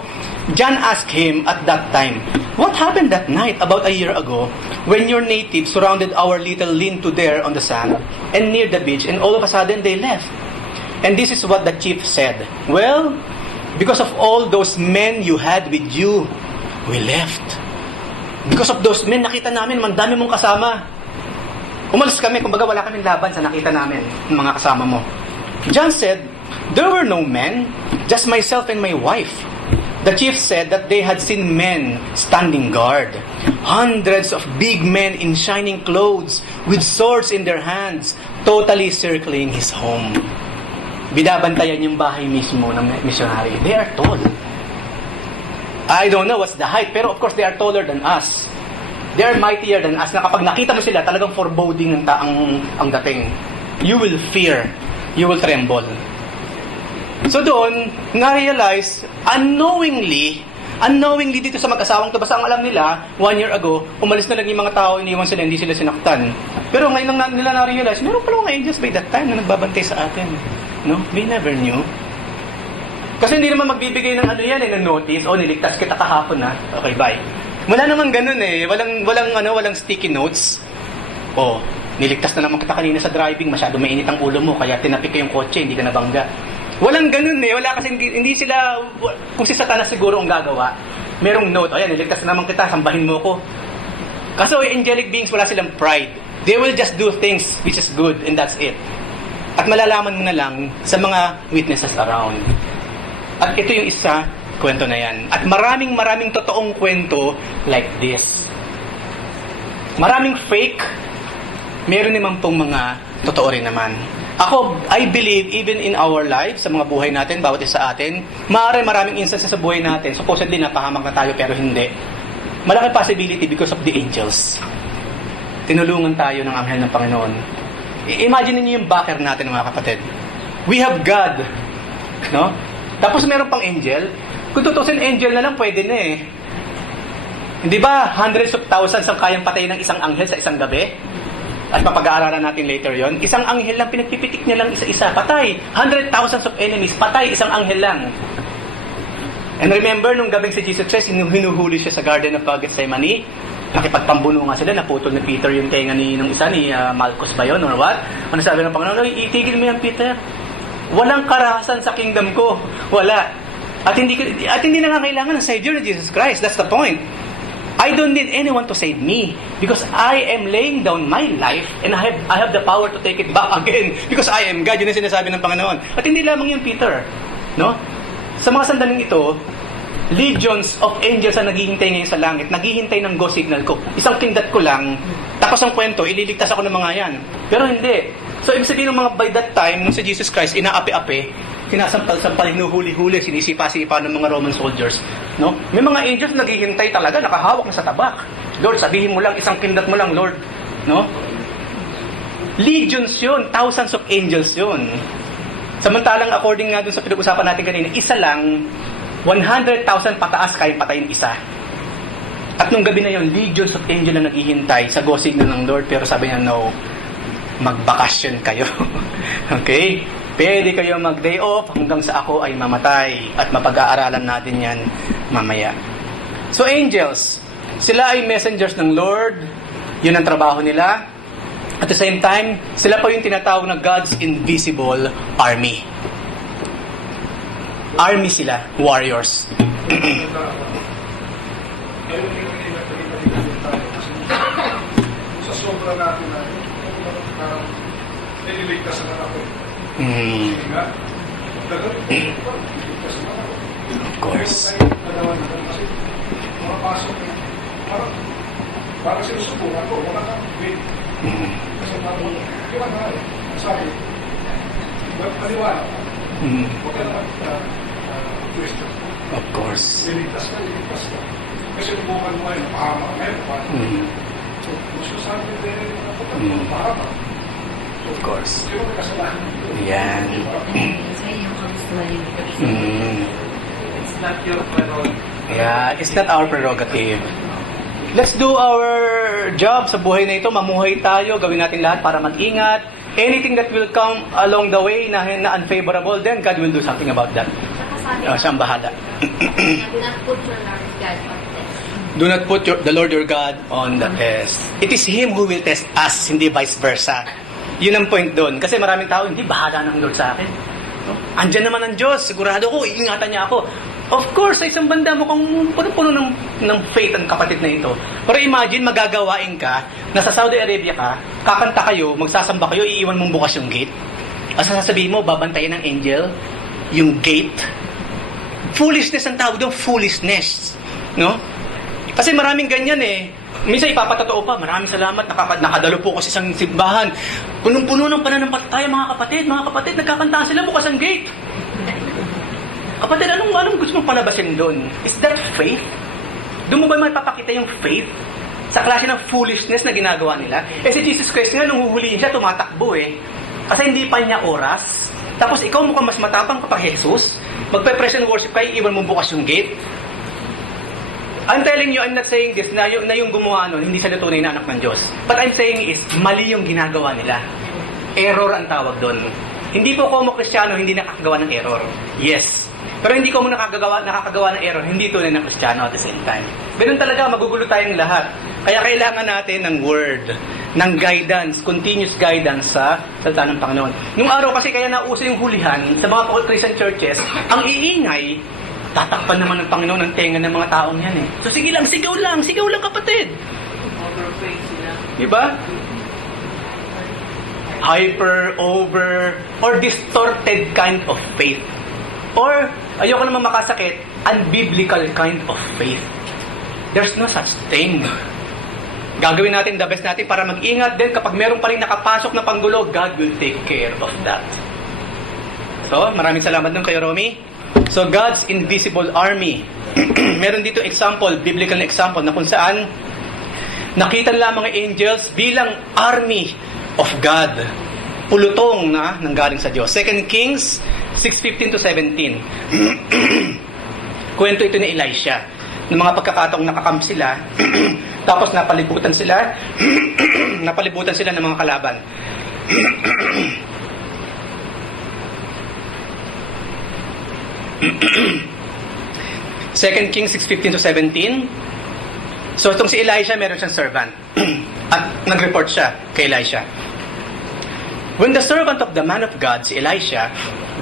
John asked him at that time, "What happened that night about a year ago when your natives surrounded our little lean-to there on the sand and near the beach and all of a sudden they left?" And this is what the chief said. "Well, because of all those men you had with you, we left. Because of those men, nakita namin, man dami mong kasama. Umalis kami, kumbaga wala kaming laban sa nakita namin, ng mga kasama mo." John said, "There were no men, just myself and my wife." The chief said that they had seen men standing guard. Hundreds of big men in shining clothes with swords in their hands, totally circling his home. Binabantayan yung bahay mismo ng missionary. They are tall. I don't know what's the height, pero of course they are taller than us. They are mightier than us, na kapag nakita mo sila, talagang foreboding ang dating. You will fear. You will tremble. So doon, na-realize, unknowingly dito sa mag-asawang to, basta ang alam nila, 1 year ago, umalis na lang yung mga tao, iniwan sila, hindi sila sinaktan. Pero ngayon lang nila na-realize, meron pala mga angels by that time na nagbabantay sa atin. No? We never knew. Kasi hindi naman magbibigay ng ng notice, niligtas kita kahapon na. Okay, bye. Wala naman ganun eh. Walang sticky notes. Niligtas na naman kita kanina sa driving, masyado mainit ang ulo mo, kaya tinapik ka yung kotse, hindi ka nabangga. Walang ganun eh. Wala kasi hindi sila, kung si Satanas siguro ang gagawa, merong note, niligtas na naman kita, sambahin mo ko. Kasi angelic beings, wala silang pride. They will just do things which is good, and that's it. At malalaman mo na lang sa mga witnesses around. At ito yung isa, kwento na yan. At maraming totoong kwento like this. Maraming fake, meron naman pong mga totoo rin naman. Ako, I believe, even in our lives, sa mga buhay natin, bawat isa sa atin, maraming instances sa buhay natin, supposedly napahamak na tayo pero hindi. Malaki possibility because of the angels. Tinulungan tayo ng anghel ng Panginoon. Imagine niyo yung backer natin, mga kapatid. We have God, no? Tapos meron pang angel. Kung tutusin, angel na lang pwede na eh. Hindi ba, hundreds of thousands ang kayang patayin ng isang anghel sa isang gabi? At mapag-aaralan natin later yon. Isang anghel lang, pinagpipitik niya lang isa-isa. Patay. 100,000 of enemies. Patay, isang anghel lang. And remember, nung gabing si Jesus Christ, hinuhuli siya sa Garden of Gethsemane. Nakipagpambuno nga sila, naputol ni Peter yung tenga nung isa, ni Malchus ba yun, or what? Ano sabi ng Panginoon? Itigil mo yan, Peter. Walang karahasan sa kingdom ko. Wala. At hindi na nga kailangan ng Savior ni Jesus Christ. That's the point. I don't need anyone to save me because I am laying down my life and I have the power to take it back again because I am God. Yun ang sinasabi ng Panginoon. At hindi lamang yung Peter. No? Sa mga sandaling ito, legions of angels ang naghihintay ngayon sa langit. Naghihintay ng go signal ko. Isang pindot ko lang, tapos ang kwento, ililigtas ako ng mga yan. Pero hindi. So, ibig sabihin ng mga by that time, nung si Jesus Christ, inaapi-api, sinasampal-sampal, hinuhuli-huli, sinisipa-sipa ng mga Roman soldiers. No? May mga angels naghihintay talaga, nakahawak na sa tabak. Lord, sabihin mo lang, isang pindot mo lang, Lord. No? Legions yun, thousands of angels yun. Samantalang according nga dun sa pinag-usapan natin kanina, isa lang, 100,000 pataas kayang patayin isa. At nung gabi na yun, legions of angels na naghihintay sa go signal ng Lord, pero sabi niya, no, magbakasyon kayo. Okay? Pwede kayo mag-day off hanggang sa ako ay mamatay. At mapag-aaralan natin yan mamaya. So angels, sila ay messengers ng Lord. Yun ang trabaho nila. At the same time, sila pa yung tinatawag na God's invisible army. Army sila, warriors. Ngayon yung ingat-ingat tayo. Kasi sa sobra natin na parang nililigtas na ako. Sige nga. Nililigtas na ako. Of course. Kasi mapasok eh. Parang sinusubukan ko. Wala kang wait. Kasi parang kaya nga eh. Sabi, paliwanag. Huwag ka naman question. Of course. Liligtas ka. Kasi subukan mo ngayon, mahama ngayon. So, masasabi din ako mahama. Of course. Sino may kasalanan? Yan. Sa yung gusto maliligtas. It's not your prerogative. Yeah, it's not our prerogative. Let's do our job sa buhay na ito. Mamuhay tayo, gawin natin lahat para mag-ingat. Anything that will come along the way na unfavorable, then God will do something about that. Siyang bahala. Do not put your Lord God on test. Do not put the Lord your God on the test. It is Him who will test us, hindi vice versa. Yun ang point doon. Kasi maraming tao, hindi bahala ng Lord sa akin. No? Andyan naman ang Diyos. Sigurado ko, iingatan niya ako. Of course, sa isang banda mo kung puno-puno ng faith ang kapatid na ito. Pero imagine, magagawain ka, nasa Saudi Arabia ka, kakanta kayo, magsasamba kayo, iiwan mong bukas yung gate. At sasabihin mo, babantayan ng angel yung gate. Foolishness ang tawag doon, foolishness. No? Kasi maraming ganyan eh. Minsan ipapatotoo pa, maraming salamat, nakadalo po ko sa isang simbahan. Punong-puno ng pananampalataya mga kapatid, nagkakantahan sila bukas ang gate. Kapatid, anong gusto mong palabasin doon? Is that faith? Doon mo ba mapapakita yung faith sa klase ng foolishness na ginagawa nila? Eh si Jesus Christ nga, nung huhulihin siya, tumatakbo eh. Kasi hindi pa niya oras. Tapos ikaw mukhang mas matapang kapag Jesus. Magpe-praise and worship kayo, iwan mo bukas yung gate. I'm telling you, I'm not saying this, na yung gumawa nun, hindi sila tunay na anak ng Diyos. But I'm saying is, mali yung ginagawa nila. Error ang tawag doon. Hindi po ako Kristyano, hindi nakakagawa ng error. Yes. Pero hindi ko mo nakakagawa ng error, hindi tunay na Kristiyano at the same time. Ganun talaga, magugulo tayong lahat. Kaya kailangan natin ng word, ng guidance, continuous guidance sa salita ng Panginoon. Nung araw kasi kaya nauso yung hulihan sa mga Christian churches, ang iingay, tatakpan naman ng Panginoon ang tenga ng mga taong yan eh. So sige lang, sigaw lang kapatid. Overfaith sila. Diba? Hyper, over, or distorted kind of faith. Or, ayoko naman makasakit, unbiblical kind of faith. There's no such thing. Gagawin natin the best natin para mag-ingat. Then kapag meron pa rin nakapasok na panggulo, God will take care of that. So, maraming salamat nun kayo, Romy. So, God's invisible army. Meron dito example, biblical na example, na kung saan nakita nila mga angels bilang army of God. Pulutong na nanggaling sa Diyos. 2 Kings 6:15 to 17. Kwento ito ni Elisha. Ng mga pagkakataong nakakamp sila, tapos napalibutan sila, napalibutan sila ng mga kalaban. 2 Kings 6:15 to 17. So itong si Elisha, meron siyang servant. At nag-report siya kay Elisha. When the servant of the man of God, si Elisha,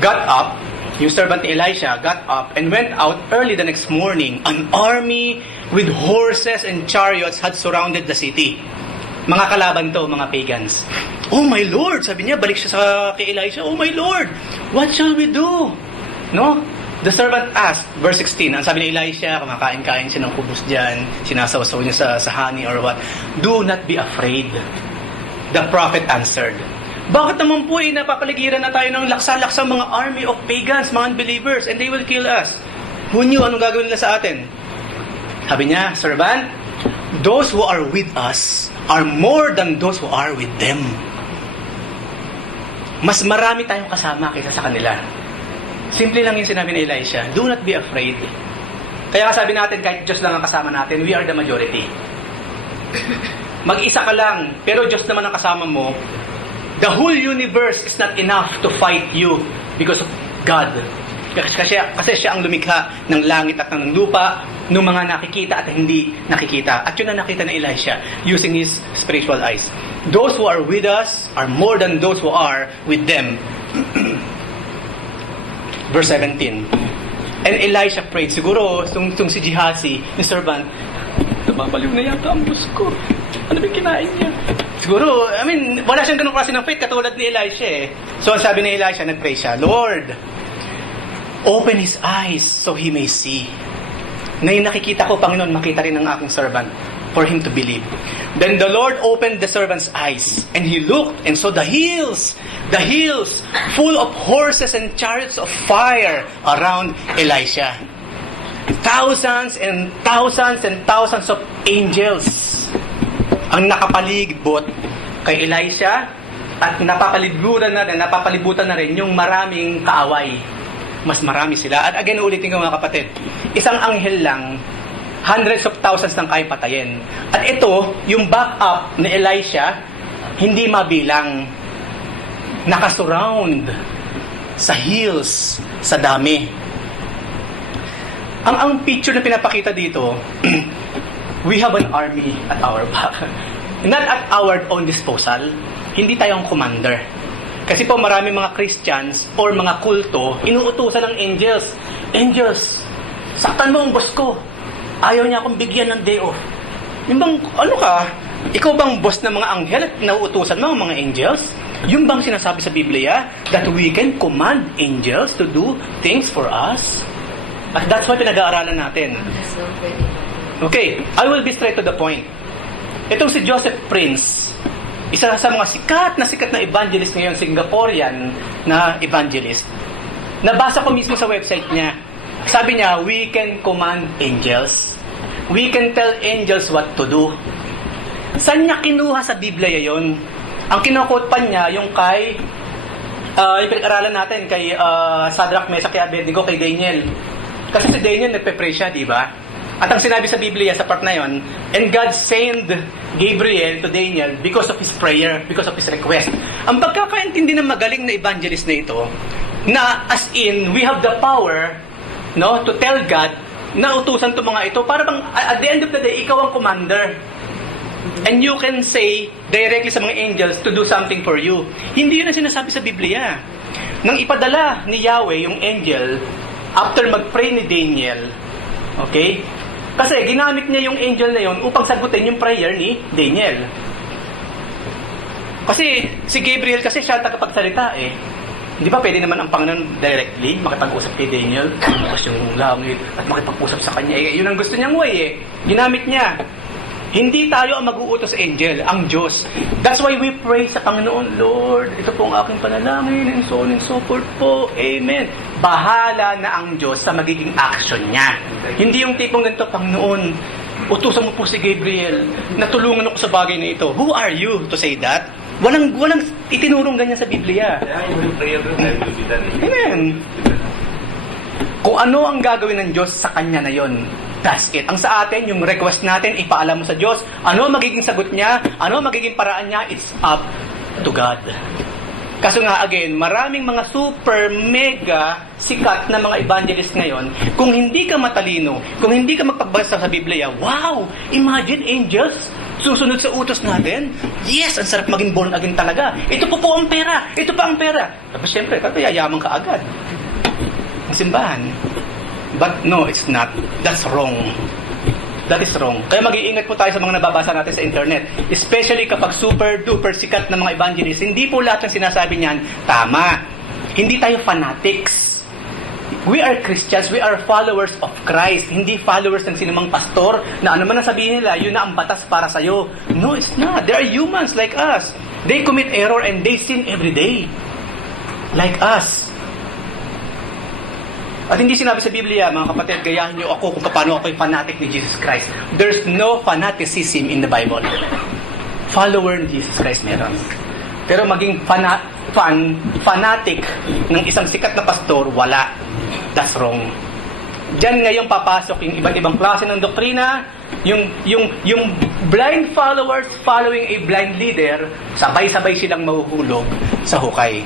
got up, yung servant ni Elisha got up and went out early the next morning, an army with horses and chariots had surrounded the city. Mga kalaban to, mga pagans. Oh my Lord! Sabi niya, balik siya sa kay Elisha, oh my Lord! What shall we do? No? The servant asked, verse 16, ang sabi ni Elisha, kumakain-kain siya ng kubos dyan, sinasawasaw niya sa honey or what. Do not be afraid. The prophet answered, bakit naman po napapaligiran na tayo ng laksa-laksa mga army of pagans, mga unbelievers, and they will kill us? Who knew anong gagawin nila sa atin? Sabi niya, servant, those who are with us are more than those who are with them. Mas marami tayong kasama kaysa sa kanila. Simple lang yung sinabi ni Elisha, do not be afraid. Kaya sabi natin, kahit Diyos lang ang kasama natin, we are the majority. Mag-isa ka lang, pero Diyos naman ang kasama mo. The whole universe is not enough to fight you because of God. Kasi siya ang lumikha ng langit at ng lupa, ng mga nakikita at hindi nakikita. At yun ang nakita ni Elisha using his spiritual eyes. Those who are with us are more than those who are with them. Verse 17. And Elisha prayed. Siguro, itong si Gehazi, yung servant, nababaliw na yata ang bus ko. Ano ba kinain niya? Siguro, wala siyang ganung klase ng faith katulad ni Elisha eh. So, sabi ni Elisha, nag-pray siya, Lord, open his eyes so he may see. Na yung nakikita ko, Panginoon, makita rin ng aking servant for him to believe. Then the Lord opened the servant's eyes, and he looked and saw the hills, full of horses and chariots of fire around Elisha. Thousands and thousands and thousands of angels ang nakapalibot kay Elisha at napapalibutan na rin yung maraming kaaway. Mas marami sila. At again, ulitin ko mga kapatid, isang anghel lang, hundreds of thousands ng kayang patayin. At ito, yung backup ni Elisha, hindi mabilang. Nakasurround sa hills, sa dami. Ang picture na pinapakita dito, we have an army at our back. Not at our own disposal. Hindi tayo ang commander. Kasi po marami mga Christians or mga kulto, inuutusan ng angels. Angels, saktan mo ang boss ko. Ayaw niya akong bigyan ng day off. Yung bang, ano ka? Ikaw bang boss ng mga anghel at nauutusan mo ang mga angels? Yung bang sinasabi sa Biblia that we can command angels to do things for us? At that's why pinag-aaralan natin. So, pwede. Okay, I will be straight to the point. Itong si Joseph Prince, isa sa mga sikat na evangelist ngayon, Singaporean na evangelist. Nabasa ko mismo sa website niya. Sabi niya, we can command angels. We can tell angels what to do. Saan niya kinuha sa Biblia yon? Ang kinukot pa niya, yung kay, ipag-aralan natin, kay Shadrach, Meshach, Abednego, kay Daniel. Kasi si Daniel, nagpe-pray siya, di ba? At ang sinabi sa Biblia, sa part na yon, and God sent Gabriel to Daniel because of his prayer, because of his request. Ang pagkakaintindi ng magaling na evangelist na ito, na as in, we have the power, no, to tell God, na utusan to mga ito, para bang, at the end of the day, ikaw ang commander. And you can say directly sa mga angels to do something for you. Hindi yun ang sinasabi sa Biblia. Nang ipadala ni Yahweh yung angel, after mag-pray ni Daniel, okay? Kasi ginamit niya yung angel na yun upang sagutin yung prayer ni Daniel. Kasi si Gabriel kasi siya tagapagsalita eh. Di ba pwede naman ang Panginoon directly makipag-usap kay Daniel, tapos yung langit at makipag-usap sa kanya. Eh, yun ang gusto niyang way eh. Ginamit niya. Hindi tayo ang mag-uutos angel, ang Diyos. That's why we pray sa Panginoon, Lord, ito po ang aking panalangin, and so on and so forth po. Amen. Bahala na ang Diyos sa magiging action niya. Hindi yung tipong ganito, Panginoon, utusan mo po si Gabriel, natulungan ako sa bagay na ito. Who are you to say that? Walang itinurong ganyan sa Biblia. Kaya yung prayer ko, I will be done. Amen. Kung ano ang gagawin ng Diyos sa Kanya na yon, that's it. Ang sa atin, yung request natin, ipaalam mo sa Diyos, ano ang magiging sagot niya, ano ang magiging paraan niya, it's up to God. Kaso nga, again, maraming mga super, mega, sikat na mga evangelist ngayon, kung hindi ka matalino, kung hindi ka magpagbasa sa Biblia, wow! Imagine angels, susunod sa utos natin. Yes, ang sarap maging born again talaga. Ito po ang pera. Ito pa ang pera. Tapos syempre, yayaman ka agad. Ang simbahan. But no, it's not. That's wrong. That is wrong. Kaya mag-iingat po tayo sa mga nababasa natin sa internet. Especially kapag super-duper sikat na mga evangelists. Hindi po lahat ng sinasabi niyan tama. Hindi tayo fanatics. We are Christians. We are followers of Christ. Hindi followers ng sinumang pastor na ano man ang sabihin nila, yun na ang batas para sa'yo. No, it's not. They are humans like us. They commit error and they sin every day. Like us. At hindi sinabi sa Biblia, mga kapatid, gayahin niyo ako kung paano ako'y fanatic ni Jesus Christ. There's no fanaticism in the Bible. Follower ni Jesus Christ meron. Pero maging fanatic ng isang sikat na pastor, wala. That's wrong. Diyan ngayon papasok yung iba't ibang klase ng doktrina, yung blind followers following a blind leader, sabay-sabay silang mahuhulog sa hukay.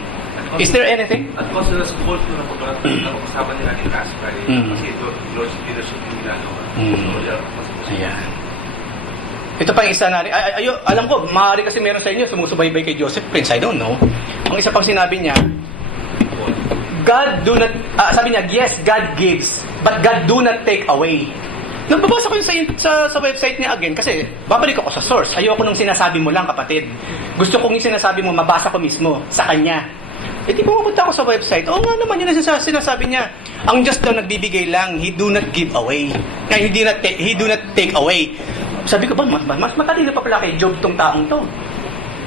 Is there anything? At kung sila support ko na pag-usapan nila ni Casper, kasi ito, Lord's leadership yung ginagawa. Ayan. Ito pa yung isa na rin. Alam ko, maaari kasi meron sa inyo sumusubaybay kay Joseph Prince. I don't know. Ang isa pang sinabi niya, God do not, sabi niya, yes, God gives, but God do not take away. Nagbabasa ko yun sa website niya again kasi babalik ako sa source. Ayoko nung sinasabi mo lang, kapatid. Gusto kong yung sinasabi mo, mabasa ko mismo sa kanya. Eh di pumunta ako sa website. Oo nga naman, yun ang sinasabi niya. Ang Diyos daw nagbibigay lang, He do not give away. He do not take away. Sabi ko ba, mas matalino pa pala kay Job tong taong to.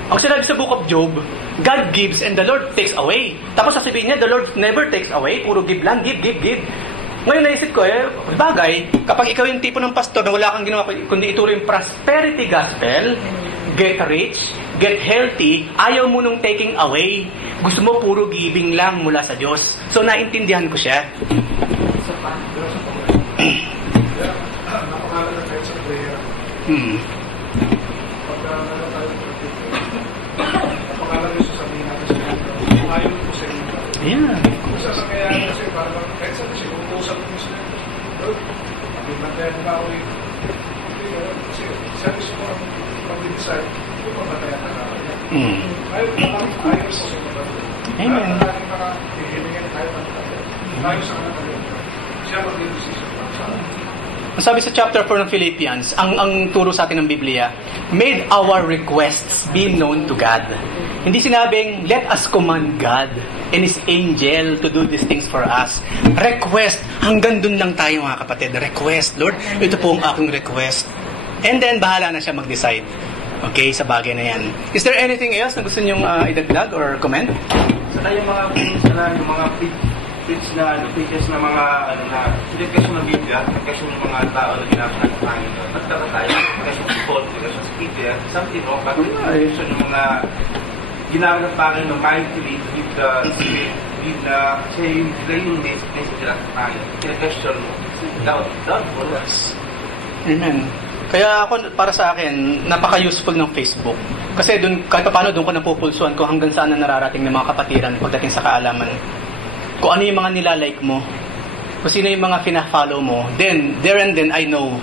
Ang sinabi sa book of Job, God gives and the Lord takes away. Tapos sasabihin niya, the Lord never takes away. Puro give lang, give. Ngayon naisip ko, bagay, kapag ikaw yung tipo ng pastor na wala kang ginawa, kundi ituloy yung prosperity gospel, get rich, get healthy, ayaw mo nung taking away. Gusto mo puro giving lang mula sa Diyos. So, naintindihan ko siya. Napakalaga kahit sa prayer. Pagka meron tayo ng napakalaga sa sabihin natin sa kanila. Kung ayaw po sa inyo. Yeah. Kung sa nangyayari kasi parang kahit sa kasi kung usap mo sila. Pag-imatayan mo ako eh. Kasi sabi sa mga pag-decide, kung pamatayan na ako yan. Ayaw sa sunod. Amen. Hihilingin tayo ng tayo. Tayo sa kanila. Siya mag-decision lang sa akin. Sabi sa chapter 4 ng Philippians, ang turo sa atin ng Biblia, made our requests be known to God. Hindi sinabing, let us command God and His angel to do these things for us. Request. Hanggang dun lang tayo, mga kapatid. Request. Lord, ito po ang aking request. And then, bahala na siya mag-decide. Okay, sa bagay na yan. Is there anything else na gusto niyong idagdag or comment? Saka yung mga yung mga pages na mga education ng Biblia, education ng mga tao na ginagawa ng Panginoon. Magtaka tayo, education ng Paul, education ng Peter, something wrong, but education ng mga ginagawa ng Panginoon, mindfully, with the spirit, with the, kasi yung message nila ng Panginoon. Education mo, doubtful. Amen. Kaya ako, para sa akin, napaka-useful ng Facebook. Kasi dun, kahit paano doon ko napupulsuan kung hanggang saan na nararating ng mga kapatiran pagdating sa kaalaman. Kung ano yung mga nilalike mo, kung sino yung mga fina-follow mo, then, there and then, I know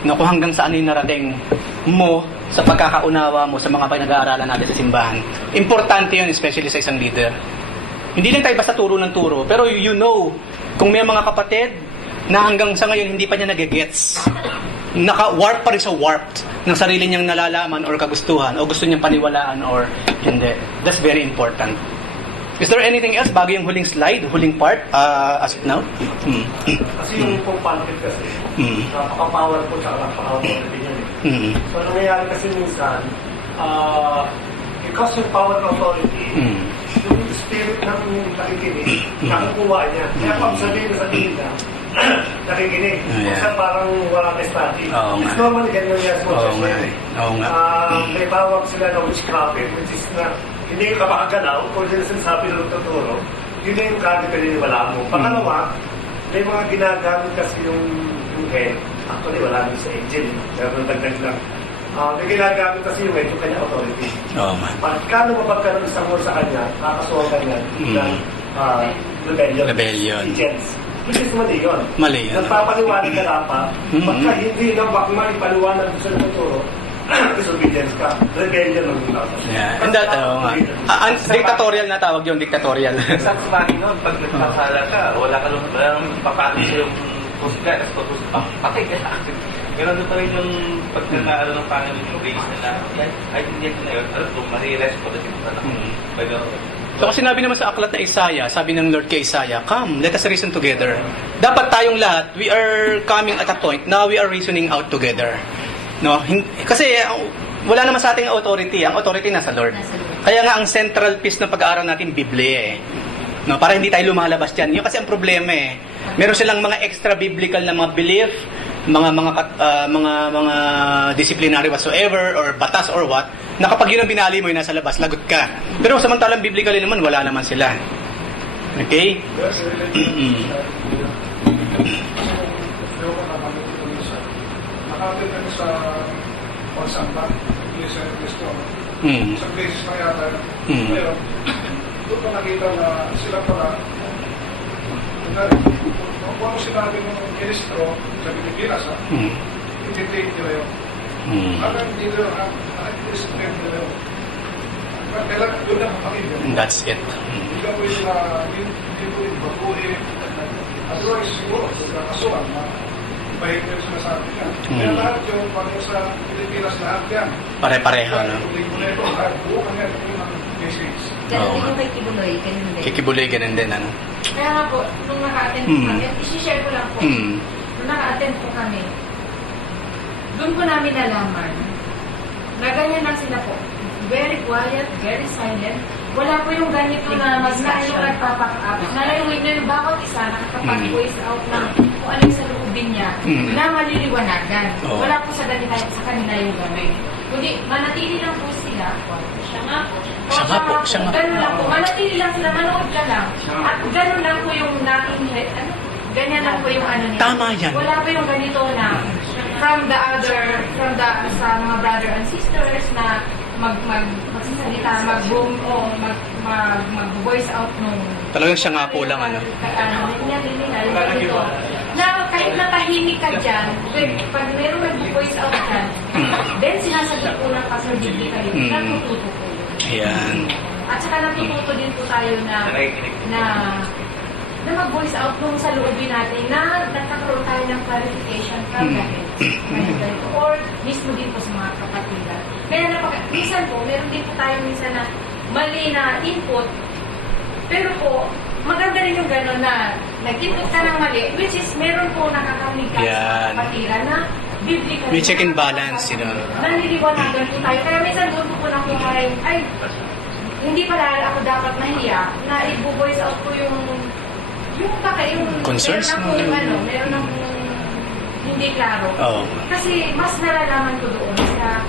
na kung hanggang saan yung narating mo sa pagkakaunawa mo sa mga pinag-aaralan natin sa simbahan. Importante yun, especially sa isang leader. Hindi lang tayo basta turo ng turo, pero you know, kung may mga kapatid na hanggang sa ngayon hindi pa niya nagigets, naka-warp pa rin sa warped ng sarili niyang nalalaman or kagustuhan o gusto niyang paniwalaan or hindi. That's very important. Is there anything else bago yung huling slide, huling part as of now? Kasi yung pong pulpit kasi, napaka-powerful sa napaka-powerful din yun. So, nangyayari kasi minsan, because yung power of authority, yung spirit ng nakikinig, nakukuha niya. Kaya pag sabihin niya, nakikinig. Yeah. Kung parang wala ka study. Oo nga. It's normally ganyan yan sa Oo nga. Oo nga. may bawag sila na witchcraft, which is na hindi ka makagalaw kung sila sinasabi ng tuturo, yun na yung kagad pininiwala mo. Pangalawa, may mga ginagamit kasi yung head. Actually, wala nang sa angel. Pero nagdagdag lang. May ginagamit kasi yung head, yung kanya authority. Oo nga. Pagkano mapagkaroon ng samor sa kanya, kakasuhan kanya ng rebellion. Rebellion. Agents. Which is mali yun. Mali yun. Nagpapaliwanag ka dapat, Mhm. pagka hindi na bakma ipaliwanag sa tuturo, disobedience ka, rebellion ng tao. Yeah. And that, oo nga. Dictatorial na tawag yun, dictatorial. Sa bagay noon, pag nagpapala ka, wala nang papatay sa yung kusga, tapos patay ka. Ganun na pa rin yung pagkakaano ng Panginoon yung grace nila. Kahit hindi ito na yun, alam mo, mariresk ko na siya na. Pag So kasi sinabi naman sa aklat na Isaiah, sabi ng Lord kay Isaiah, come, let us reason together. Dapat tayong lahat, we are coming at a point, now we are reasoning out together. No? Kasi wala naman sa ating authority, ang authority nasa Lord. Nasa Lord. Kaya nga ang central piece ng pag-aaral natin, Biblia eh. No, para hindi tayo lumalabas diyan. Yun kasi ang problema eh. Meron silang mga extra biblical na mga belief, mga disciplinary whatsoever or batas or what, na kapag yun ang binali mo, yung nasa labas, lagot ka. Pero samantalang biblically naman, wala naman sila. Okay? Kasi Mm-mm. Pero ko naman ito isa. Nakapit kami sa pagsamba, Iglesia ni Cristo. Mm. Sa places na yata. Mm. Pero, doon ko nakita na sila pala, kung ano sinabi ng Cristo sa Pilipinas, Mm. hindi nila yun. Mm. Parang hindi nila, Cristo nila yun. Kailangan doon na makakita. That's it. Mm. Hindi ka pwede na, hindi pwede baguhin. Otherwise, siguro, sa kasuhan na mahigit yung sinasabi niya. Kaya Mm. lahat yung pag sa Pilipinas lahat yan. Pare-pareho, no? Tuloy mo na ito, lahat buo kanya yung mga basics. Ganun Oo. din yung kay Kibuloy, ganun din. Kikibuloy, ganun din, ano? Kaya nga po, nung naka-attend po Hmm. kami, isi-share ko lang po, Mm. nung naka-attend po kami, doon po namin nalaman na ganyan lang sila po. Very quiet, very silent. Wala po yung ganito na yung nagpapak-up. Nalayuin na yung bawat isa nakakapag-voice out ng kung ano yung sa loobin niya Mm. na maliliwanagan. Oo. Wala po sa kanila yung gawin. Kundi manatili lang po sila. Siya nga po. Siya nga po, siya nga po. Ganun lang po. Manatili lang sila. Manood ka lang. At ganun lang po yung ganyan lang po yung ano niya. Tama yan. Wala po yung ganito na sa mga brother and sisters na magsasalita, mag-voice out nung Talagang siya nga po lang, ano? Na kahit natahimik ka dyan, pag meron nag-voice out dyan, then sinasagot po ng pastor biblically, Mm. natututo po yun. Ayan. At saka natututo din po tayo na mag-voice out nung sa loobin natin na nagkakaroon tayo ng clarification from the head. Or mismo din po sa mga kapatiran. Kaya minsan po, meron din po tayo minsan na mali na input, pero po, maganda rin yung gano'n na nag-input ka ng mali, which is meron po nakakaminig ka sa Yan. kapatiran na biblical. May check and balance, you know. Naniliwanagan po tayo. Kaya minsan doon po nakuha rin, ay, hindi pala ako dapat nahiya na i-voice out ko yung Concerns meron mo. akong meron akong hindi klaro. Oo. Kasi mas nalalaman ko doon sa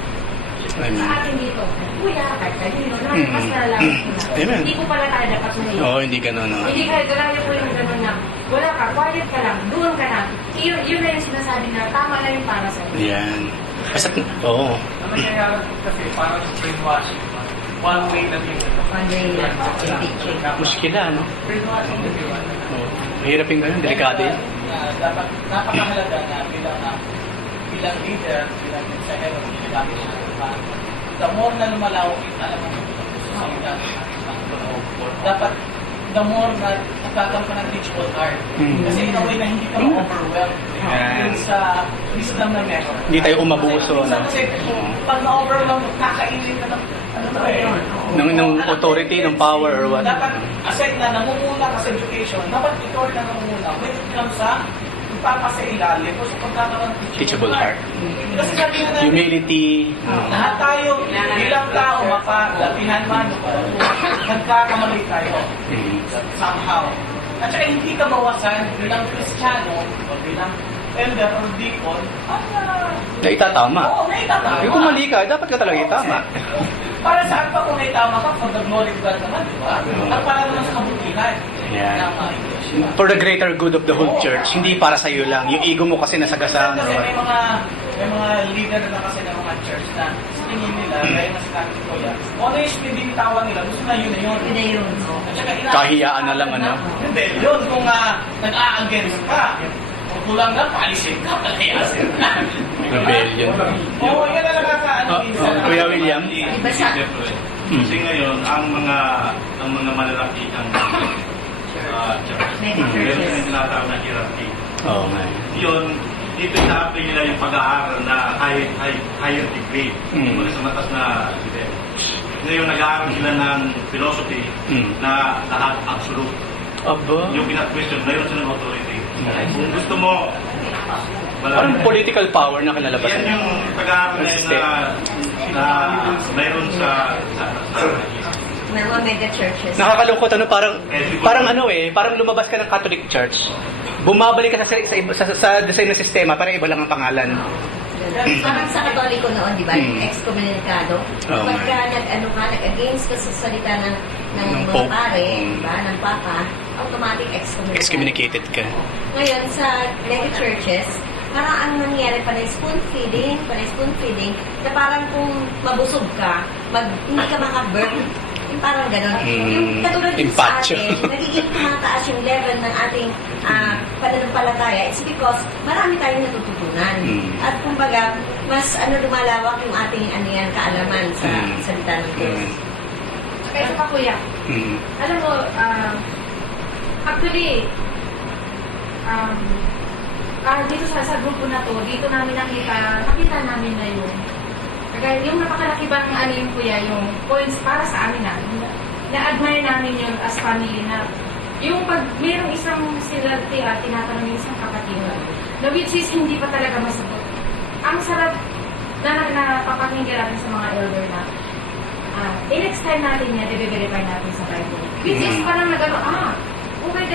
Amen. atin dito. Kuya, kahit kanino, na Mm. mas nalalaman ko na. Amen. Hindi ko pala tayo dapat nahiya. Oo, hindi ganun, no? Hindi ka, galayo po yung gano'n na, wala ka, quiet ka lang, doon ka na. Yun na yung sinasabi na, tama na yung para sa'yo. Ayan. Basta, oo. Ang nangyayari kasi parang yung brainwashing. One way lang yung One way lang, teaching. Muskila, no? brainwashing na diwan. Oo. Mahirap yung ganun, delikado yun. Dapat napakahalaga na bilang leader, bilang mensahero, sinabi siya, the more na lumalawak yung alam mo sa salita ng Lord, dapat the more na nagkakaroon ka ng teachable heart. Kasi in a way na hindi ka ma-overwhelm dun sa wisdom na meron. Hindi tayo umabuso, Minsan no? kasi pag na-overwhelm, kakainin ka ng ano ba yun? Ng authority, ng power, or what? Dapat, aside na namumuna ka sa education, dapat ikaw na namumuna. When it comes sa ipapasa ilalim o sa pagkakaroon ng Teachable heart. Kasi sabi nga natin, Humility. lahat tayo, bilang tao, mapalatihan man, nagkakamali tayo. Mm. Somehow. At saka hindi ka bawasan bilang Kristiyano o bilang elder or deacon, Na itatama. oo, may itatama. Kung mali ka, dapat ka talaga itama. Para saan pa kung may tama ka, for the glory of God naman, di ba? At para naman sa kabutihan. Yeah. ng mga iglesia. For the greater good of the whole church, hindi para sa iyo lang. Yung ego mo kasi nasagasaan. Kasi may mga leader na kasi ng mga church na sa tingin nila, gaya na sinabi ko yan, honestly, binitawan nila, gusto na yun na yun. Yun na yun. At saka Kahiyaan na lang, ano? Hindi, yun, kung nag-a-against ka, kung kulang na, palisin ka, palayasin ka. Rebellion. Oo, yan na nakakaano minsan. Kuya William? Iba siya. Kasi ngayon, ang mga malalaki ang church. Mega Meron churches. silang tinatawag na hierarchy. Oo nga. Yun, dito ina-apply nila yung pag-aaral na higher degree. Mula sa matas na level. Ngayon, nag-aaral sila ng philosophy na lahat absolute. Aba. Yung pinag-question, mayroon silang authority. Kung gusto mo, Parang political power na kinalabas. yan yung pag-aaral na mayroon sa May mga mega churches. Nakakalungkot, ano, parang ano parang lumabas ka ng Catholic Church, bumabalik ka sa design ng sistema, parang iba lang ang pangalan. Parang sa Katoliko noon, di ba? Excommunicado. Oo, Pagka nag-against ka sa salita ng Ng mga Pope. pare, di ba? Ng Papa, automatic excommunicado. Excommunicated ka. Ngayon, sa mega churches, parang ang nangyari panay spoon feeding, na parang kung mabusog ka, hindi ka maka-burn. Yung parang gano'n. Yung katulad din sa Impacho. atin, nagiging tumataas yung level ng ating pananampalataya. It's because marami tayong natututunan. At kumbaga, mas lumalawak yung ating kaalaman sa salita ng Diyos. Kaya pa kuya, alam mo, actually, dito sa grupo na to, dito namin nakita namin na kaya yung napakalaki bang yung kuya, yung points para sa amin na-admire namin yun as family na yung pag mayroong isang sila tinatanong yung isang kapatid na which is hindi pa talaga masagot. Ang sarap na napapakinggan natin sa mga elder na next time natin yan, i-verify natin sa Bible. Which is parang okay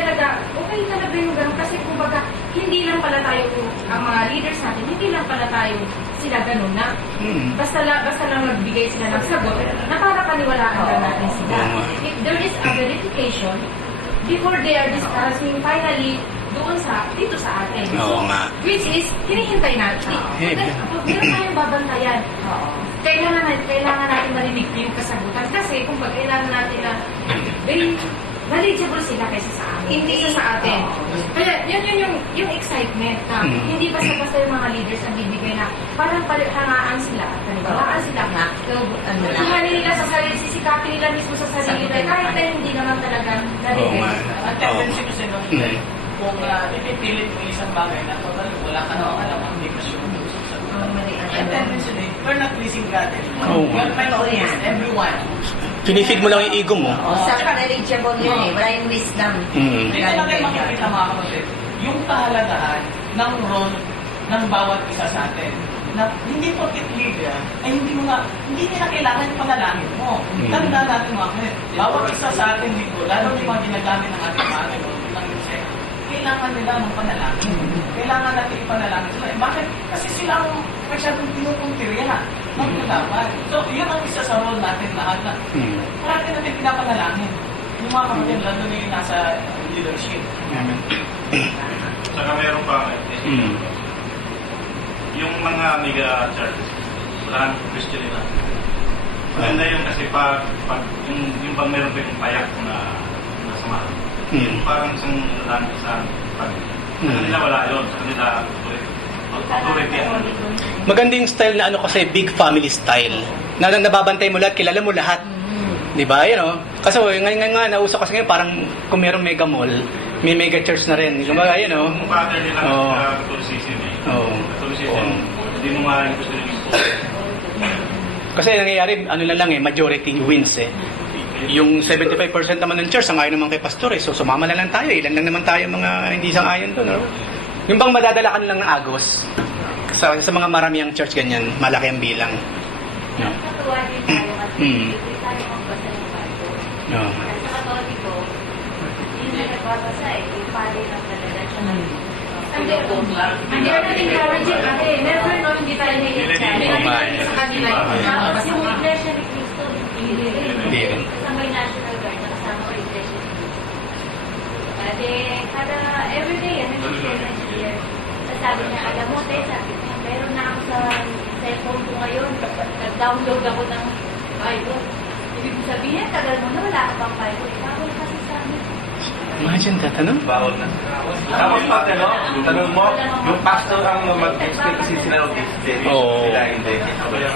talaga yung gano'n. Kasi kumbaga, hindi lang pala tayo, ang mga leaders natin, hindi lang pala tayo sila gano'n na. Basta lang magbigay sila ng sagot na para paniwalaan lang natin sila. If there is a verification, before they are discussing finally dito sa atin. Oo nga. Which is, hinihintay natin. Meron tayong babantayan. Kailangan natin marinig yung kasagutan. Kasi kung kailangan natin na very knowledgeable sila kaysa sa amin. Hindi sa atin. Kaya yun yung excitement na hindi basta-basta yung mga leaders ang bibigay na parang hangaan sila. Hangaan sila na. Sumali nila sa sarili, sisikapin nila mismo sa sarili nila kahit na hindi naman talaga narinig. Ang tendency kasi nung kung ipipilit mo isang bagay na total wala ka na alam ang hindi ka sure sa ang tendency din, we're not pleasing God anymore. We're trying to please everyone. Pinifeed mo lang yung ego mo. Self-knowledgeable yun Wala yung wisdom. Dito lang kayo makikita mga kapatid, yung kahalagahan ng role ng bawat isa sa atin. Na hindi porket leader, ay hindi nila kailangan yung panalangin mo. Tanda natin mga kapatid, bawat isa sa atin dito, lalo yung mga ginagamit ng ating mga ng Israel, kailangan nila ng panalangin. Kailangan natin ipanalangin sila. Bakit? Kasi sila ang masyadong pinupuntirya ng kalaban. So, yun ang isa sa role natin lahat na parati natin pinapanalangin. Yung mga kapatid, lalo na yung nasa leadership. Saka meron pa, yung mga mega churches, wala nang Christian nila. Maganda yun kasi pag yung bang meron pa yung payak na sama. Yung parang isang lang sa sa kanila wala yun. Sa kanila authority. Maganda yung style na kasi big family style. Na nababantay mo lahat, kilala mo lahat. Di ba? Kasi ngayon nga, nauso kasi ngayon, parang kung merong mega mall, may mega church na rin. Kumbaga, Yung pattern nila sa Catholicism Catholicism, hindi mo nga gusto nila yung Kasi nangyayari, na lang majority wins Yung 75% naman ng church, sangayon naman kay pastor So sumama na lang tayo. Ilan lang naman tayo mga hindi sangayon doon. Yung bang madadala ka lang ng agos sa mga maraming church ganyan, malaki ang bilang. Natuwa din tayo kasi hindi tayo magbasa ng Bible. Sa Katoliko, na nagbabasa eh. Yung pare lang talaga siya. Hindi natin encouraging ate. Never no, hindi tayo nag-encourage. Hindi sa kanila. Kasi yung Iglesia ni Cristo, hindi Hindi rin. Kasama yung National Guard, nakasama ko yung Iglesia ni Cristo. Kada everyday, nag-share na siya. Sabi niya, alam mo, te, sabi niya, meron na ako sa cellphone ko ngayon. Nag-download ako ng Bible. Ibig sabihin, tagal mo na, wala ka pang Bible. Bawal kasi sa amin. Imagine that, ano? Bawal na. Tapos pag tanong mo, yung pastor ang mag-explain kasi sila ng Oo. Sila hindi.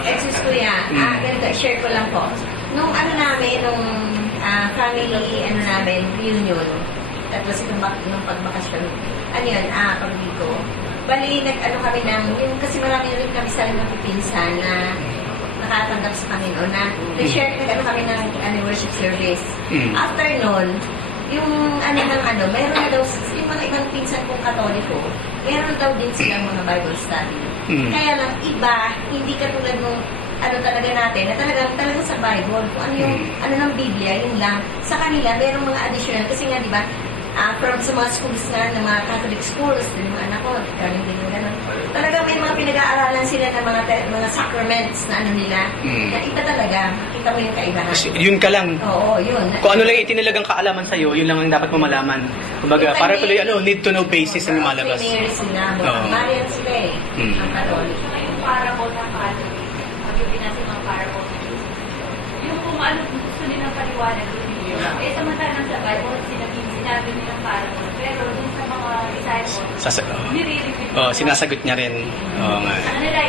Excuse kuya, ganito, share ko lang po. Nung namin, nung family, namin, reunion, tapos itong nung pagbakasyon, pag-Biko, bali, kami ng, yung, kasi marami rin kami sa mga pinsan na nakatanggap sa Panginoon na nag-share, kami ng worship service. After nun, yung meron na daw, yung mga ibang pinsan kong Katoliko, meron daw din silang mga Bible study. Kaya lang, iba, hindi katulad nung talaga natin, na talagang sa Bible, kung ano yung, ng Biblia, yun lang. Sa kanila, merong mga additional, kasi nga, di ba, from sa mga schools nga, ng mga Catholic schools, yung mga anak ko, galing din yung gano'n. Talagang may mga pinag-aaralan sila ng mga sacraments na nila, na iba talaga, makita mo yung kaibahan. Yun ka lang. Oo, yun. Kung ano lang itinilagang kaalaman sa'yo, yun lang ang dapat mo malaman. Kumbaga, para tuloy, need to know basis ang lumalabas. Mary sila, Oo. Marian sila ang Katolik. Saka yung parable ng Catholic, pag yung pinasa mga parable ng Jesus. Yung kung ano gusto nilang paliwanag, samantalang sa Bible, sinabi nilang parable. Pero dun sa mga disciples, nire-repeat. Sinasagot niya rin. Oo nga. Ano nila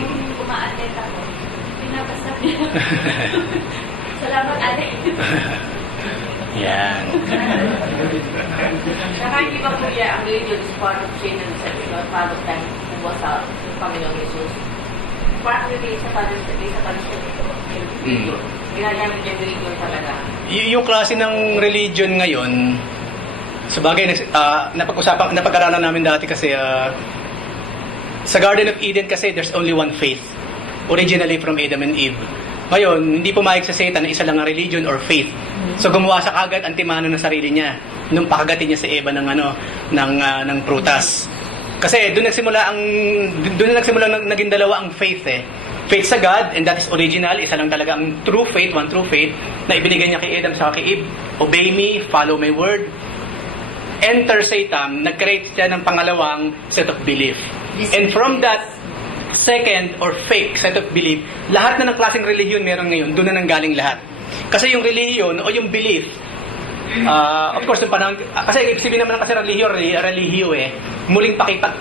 yung kuma-attend ako, pinapasap niya. Salamat, ate. Yan. Saka hindi ba kuya ang religion is part of sin and sexual part of time mo sa Panginoong Jesus? Part really sa panunsya ito. Ginagamit niya yung religion talaga. Yung klase ng religion ngayon, sabagay, napag-aralan namin dati kasi sa Garden of Eden kasi there's only one faith. Originally from Adam and Eve. Ngayon, hindi pumayag sa Satan na isa lang ang religion or faith. So gumawa sa kagad antimano ng sarili niya nung pakagatin niya si Eva ng prutas. Kasi doon nagsimula naging dalawa ang faith eh. Faith sa God, and that is original, isa lang talaga ang true faith, one true faith na ibinigay niya kay Adam sa kay Eve. Obey me, follow my word. Enter Satan, nag-create siya ng pangalawang set of belief. And from that second or fake set of belief, lahat na ng klaseng relihiyon meron ngayon, doon na nanggaling lahat. Kasi yung relihiyon o yung belief, of course, yung panahon, kasi ibig sabihin naman kasi relihiyo eh, muling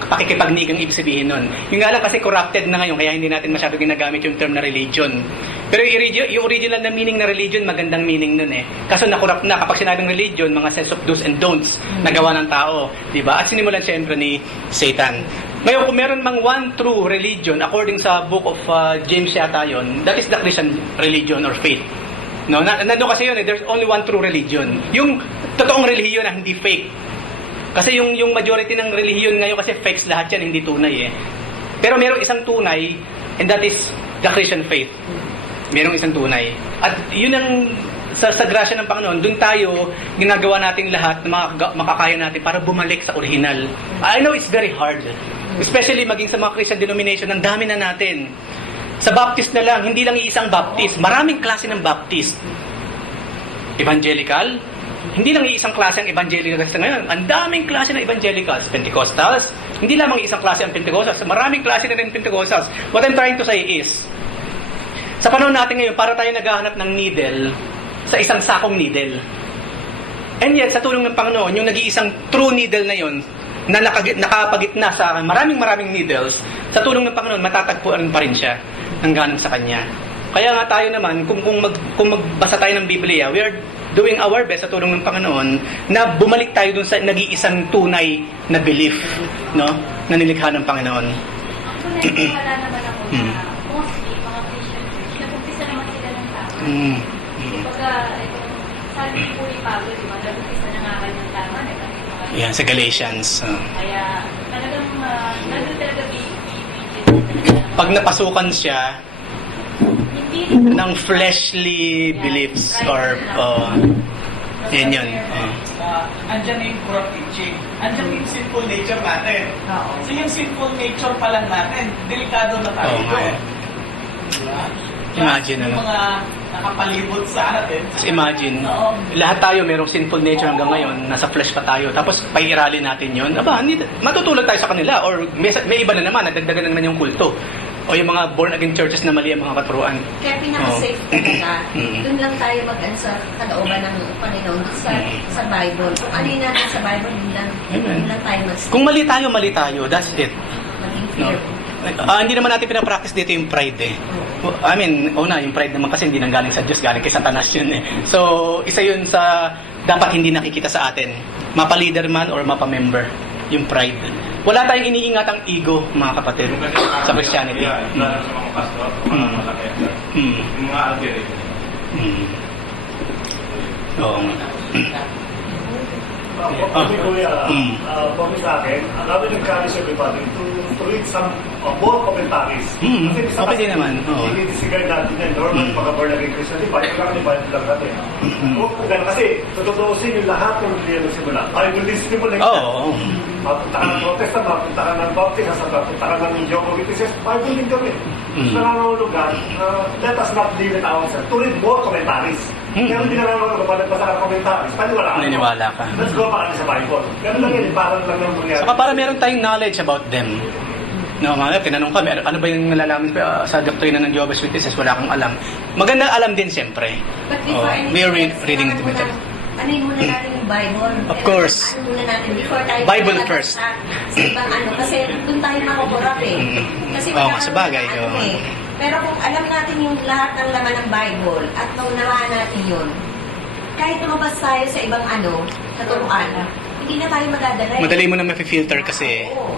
pakikipagnigang ibig sabihin nun. Yung nga lang kasi corrupted na ngayon, kaya hindi natin masyado ginagamit yung term na religion. Pero yung original na meaning na religion, magandang meaning nun eh. Kaso na-corrupt na kapag sinabing religion, mga sense of do's and don'ts na gawa ng tao. Diba? At sinimulan siyempre ni Satan. Ngayon, kung meron mang one true religion, according sa book of James yata yun, that is the Christian religion or faith. No, nando kasi yun eh, there's only one true religion. Yung totoong relihiyon na hindi fake. Kasi yung majority ng relihiyon ngayon kasi fakes lahat yan, hindi tunay eh. Pero merong isang tunay, and that is the Christian faith. Merong isang tunay. At yun ang sa grasya ng Panginoon, dun tayo ginagawa natin lahat na makakaya natin para bumalik sa original. I know it's very hard. Especially maging sa mga Christian denomination, ang dami na natin. Sa Baptist na lang, hindi lang iisang Baptist. Maraming klase ng Baptist. Evangelical. Hindi lang iisang klase ang Evangelical sa ngayon. Ang daming klase ng Evangelicals. Pentecostals. Hindi lamang iisang klase ang Pentecostals. Maraming klase na rin Pentecostals. What I'm trying to say is, sa panahon natin ngayon, para tayo naghahanap ng needle sa isang sakong needle. And yet, sa tulong ng Panginoon, yung nag-iisang true needle na yun, na nakapagitna sa maraming needles, sa tulong ng Panginoon, matatagpuan pa rin siya hanggang sa Kanya. Kaya nga tayo naman, kung magbasa tayo ng Biblia, we are doing our best sa tulong ng Panginoon na bumalik tayo dun sa nag-iisang tunay na belief, no, na nilikha ng Panginoon. Actually, wala naman ako na mostly mga Christian church, nag-umpisa naman sila ng tama. Kumbaga, sabi po ni Pablo, di ba, nag-umpisa na nga kanyang tama, Yan, sa Galatians. Kaya talagang nandun talaga pag napasukan siya hindi ng fleshly beliefs or Yan yun. Andyan na yung corrupt teaching. Andyan na yung sinful nature natin. Oo. So yung sinful nature pa lang natin, delikado na tayo. Oo nga. Diba? Imagine, yung ano? mga nakapalibot sa atin. Just imagine, Oo. lahat tayo merong sinful nature hanggang ngayon, nasa flesh pa tayo, tapos pairalin natin yun, aba, matutulad tayo sa kanila, or may iba na naman, nadagdagan na naman yung kulto. O yung mga born-again churches na mali ang mga katuruan. Kaya pinaka-safe talaga, Mm. doon lang tayo sa kalooban ng Panginoon, doon sa Bible. Kung ano yun natin sa Bible, doon lang tayo Kung mali tayo, that's it. maging No? fear. Hindi naman natin pinapractice dito yung pride eh. I mean, yung pride naman kasi hindi nang galing sa Diyos, galing kay Satanas yun eh. So, isa yun sa dapat hindi nakikita sa atin. Mapa-leader man or mapa-member, yung pride. Wala tayong iniingatang ego, mga kapatid, sa Christianity. Lalo sa mga pastor, mga malaki. Yung mga algorithm. Oo. Kami kuya, kami sa akin, namin nag-encourage everybody to read some more commentaries. Kasi isa Okay din naman. Oo. Hindi-disregard natin yan. Normal pagka-born again Christian, di ba? Yung lang, di ba? Yung lang natin. Kasi, tututuusin yung lahat ng hindi nagsimula. Bible din simula. Oo. Mapunta ka ng Protestant, mapunta ka ng Baptist, mapunta ka ng Jehovah's Witnesses, Bible din kami. Sa nangangulugan, let us not limit ourselves to read more commentaries. Pero hindi nangangulugan pa nagbasa ka ng commentaries, paniwala ka. Naniniwala ka. Let's go back sa Bible. Ganun lang yun, parang lang ng mangyari. Saka para meron tayong knowledge about them. No, mga tinanong kami, ano ba yung nalalaman sa doktrina ng Jehovah's Witnesses? Wala akong alam. Maganda alam din siyempre. But before anything we are else, reading it. ano yung muna natin yung Bible? Of course. Ano muna natin before tayo Bible lalabas first. Sa ibang kasi doon tayo makukurap eh. Kasi Oo, wala sa bagay, kang oo. eh. Pero kung alam natin yung lahat ng laman ng Bible at naunawaan natin yun, kahit lumabas tayo sa ibang katuruan, hindi na tayo madadala. Madali mo na ma-filter kasi. Oo,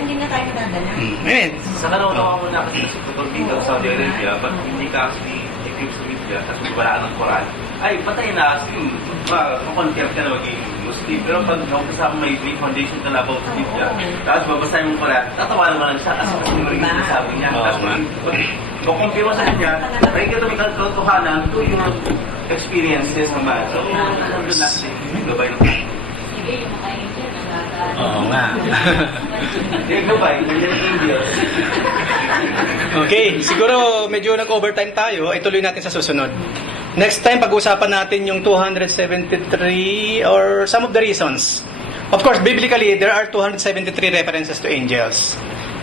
hindi na tayo madadala. Amen. Sa naunawa mo na kasi sa tutol dito sa Saudi Arabia, but hindi ka actually equipped sa media, tapos wala ng Quran, ay patay na kasi makontempt ka na maging Muslim. Pero pag naumpisa ako may foundation ka na about sa media, tapos babasahin mo Quran, tatawanan mo lang siya kasi mo rin yung sabi niya. Tapos kukumpira sa kanya, ay ka tumikal katotohanan to yung experiences naman. So, nandun natin, gabay ng Sige, yung mga angel, nagagawa. Oo nga. gabay, nandiyan ang angels. Okay, siguro medyo nag-overtime tayo. Ituloy natin sa susunod. Next time, pag-usapan natin yung 273 or some of the reasons. Of course, biblically, there are 273 references to angels.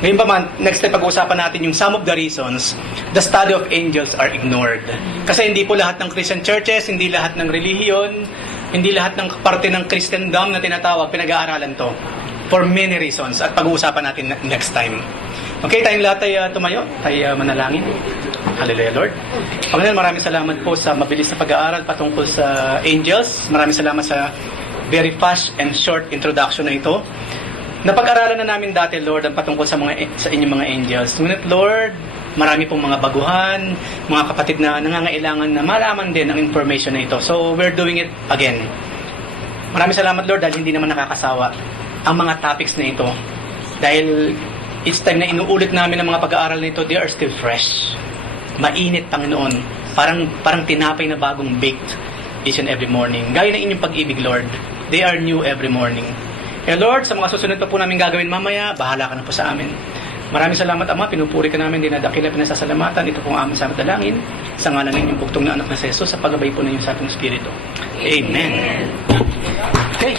Ngayon pa man, next time pag-uusapan natin yung some of the reasons the study of angels are ignored. Kasi hindi po lahat ng Christian churches, hindi lahat ng relihiyon, hindi lahat ng parte ng Christendom na tinatawag, pinag-aaralan to. For many reasons. At pag-uusapan natin next time. Okay, tayong lahat ay tumayo. Tayo manalangin. Hallelujah, Lord. Panginoon, maraming salamat po sa mabilis na pag-aaral patungkol sa angels. Maraming salamat sa very fast and short introduction na ito. Napag-aralan na namin dati, Lord, ang patungkol sa inyong mga angels. Ngunit, Lord, marami pong mga baguhan, mga kapatid na nangangailangan na malaman din ang information na ito. So, we're doing it again. Maraming salamat, Lord, dahil hindi naman nakakasawa ang mga topics na ito. Dahil each time na inuulit namin ang mga pag-aaral na ito, they are still fresh. Mainit, Panginoon. Parang tinapay na bagong baked each and every morning. Gaya ng inyong pag-ibig, Lord. They are new every morning. Kaya Lord, sa mga susunod pa po namin gagawin mamaya, bahala ka na po sa amin. Maraming salamat, Ama. Pinupuri ka namin, dinadakila, pinasasalamatan. Ito pong aming sa dalangin. Sa ngalan ng inyong bugtong na anak na si Jesus, sa paggabay po na yung sa ating Espiritu. Amen. Okay.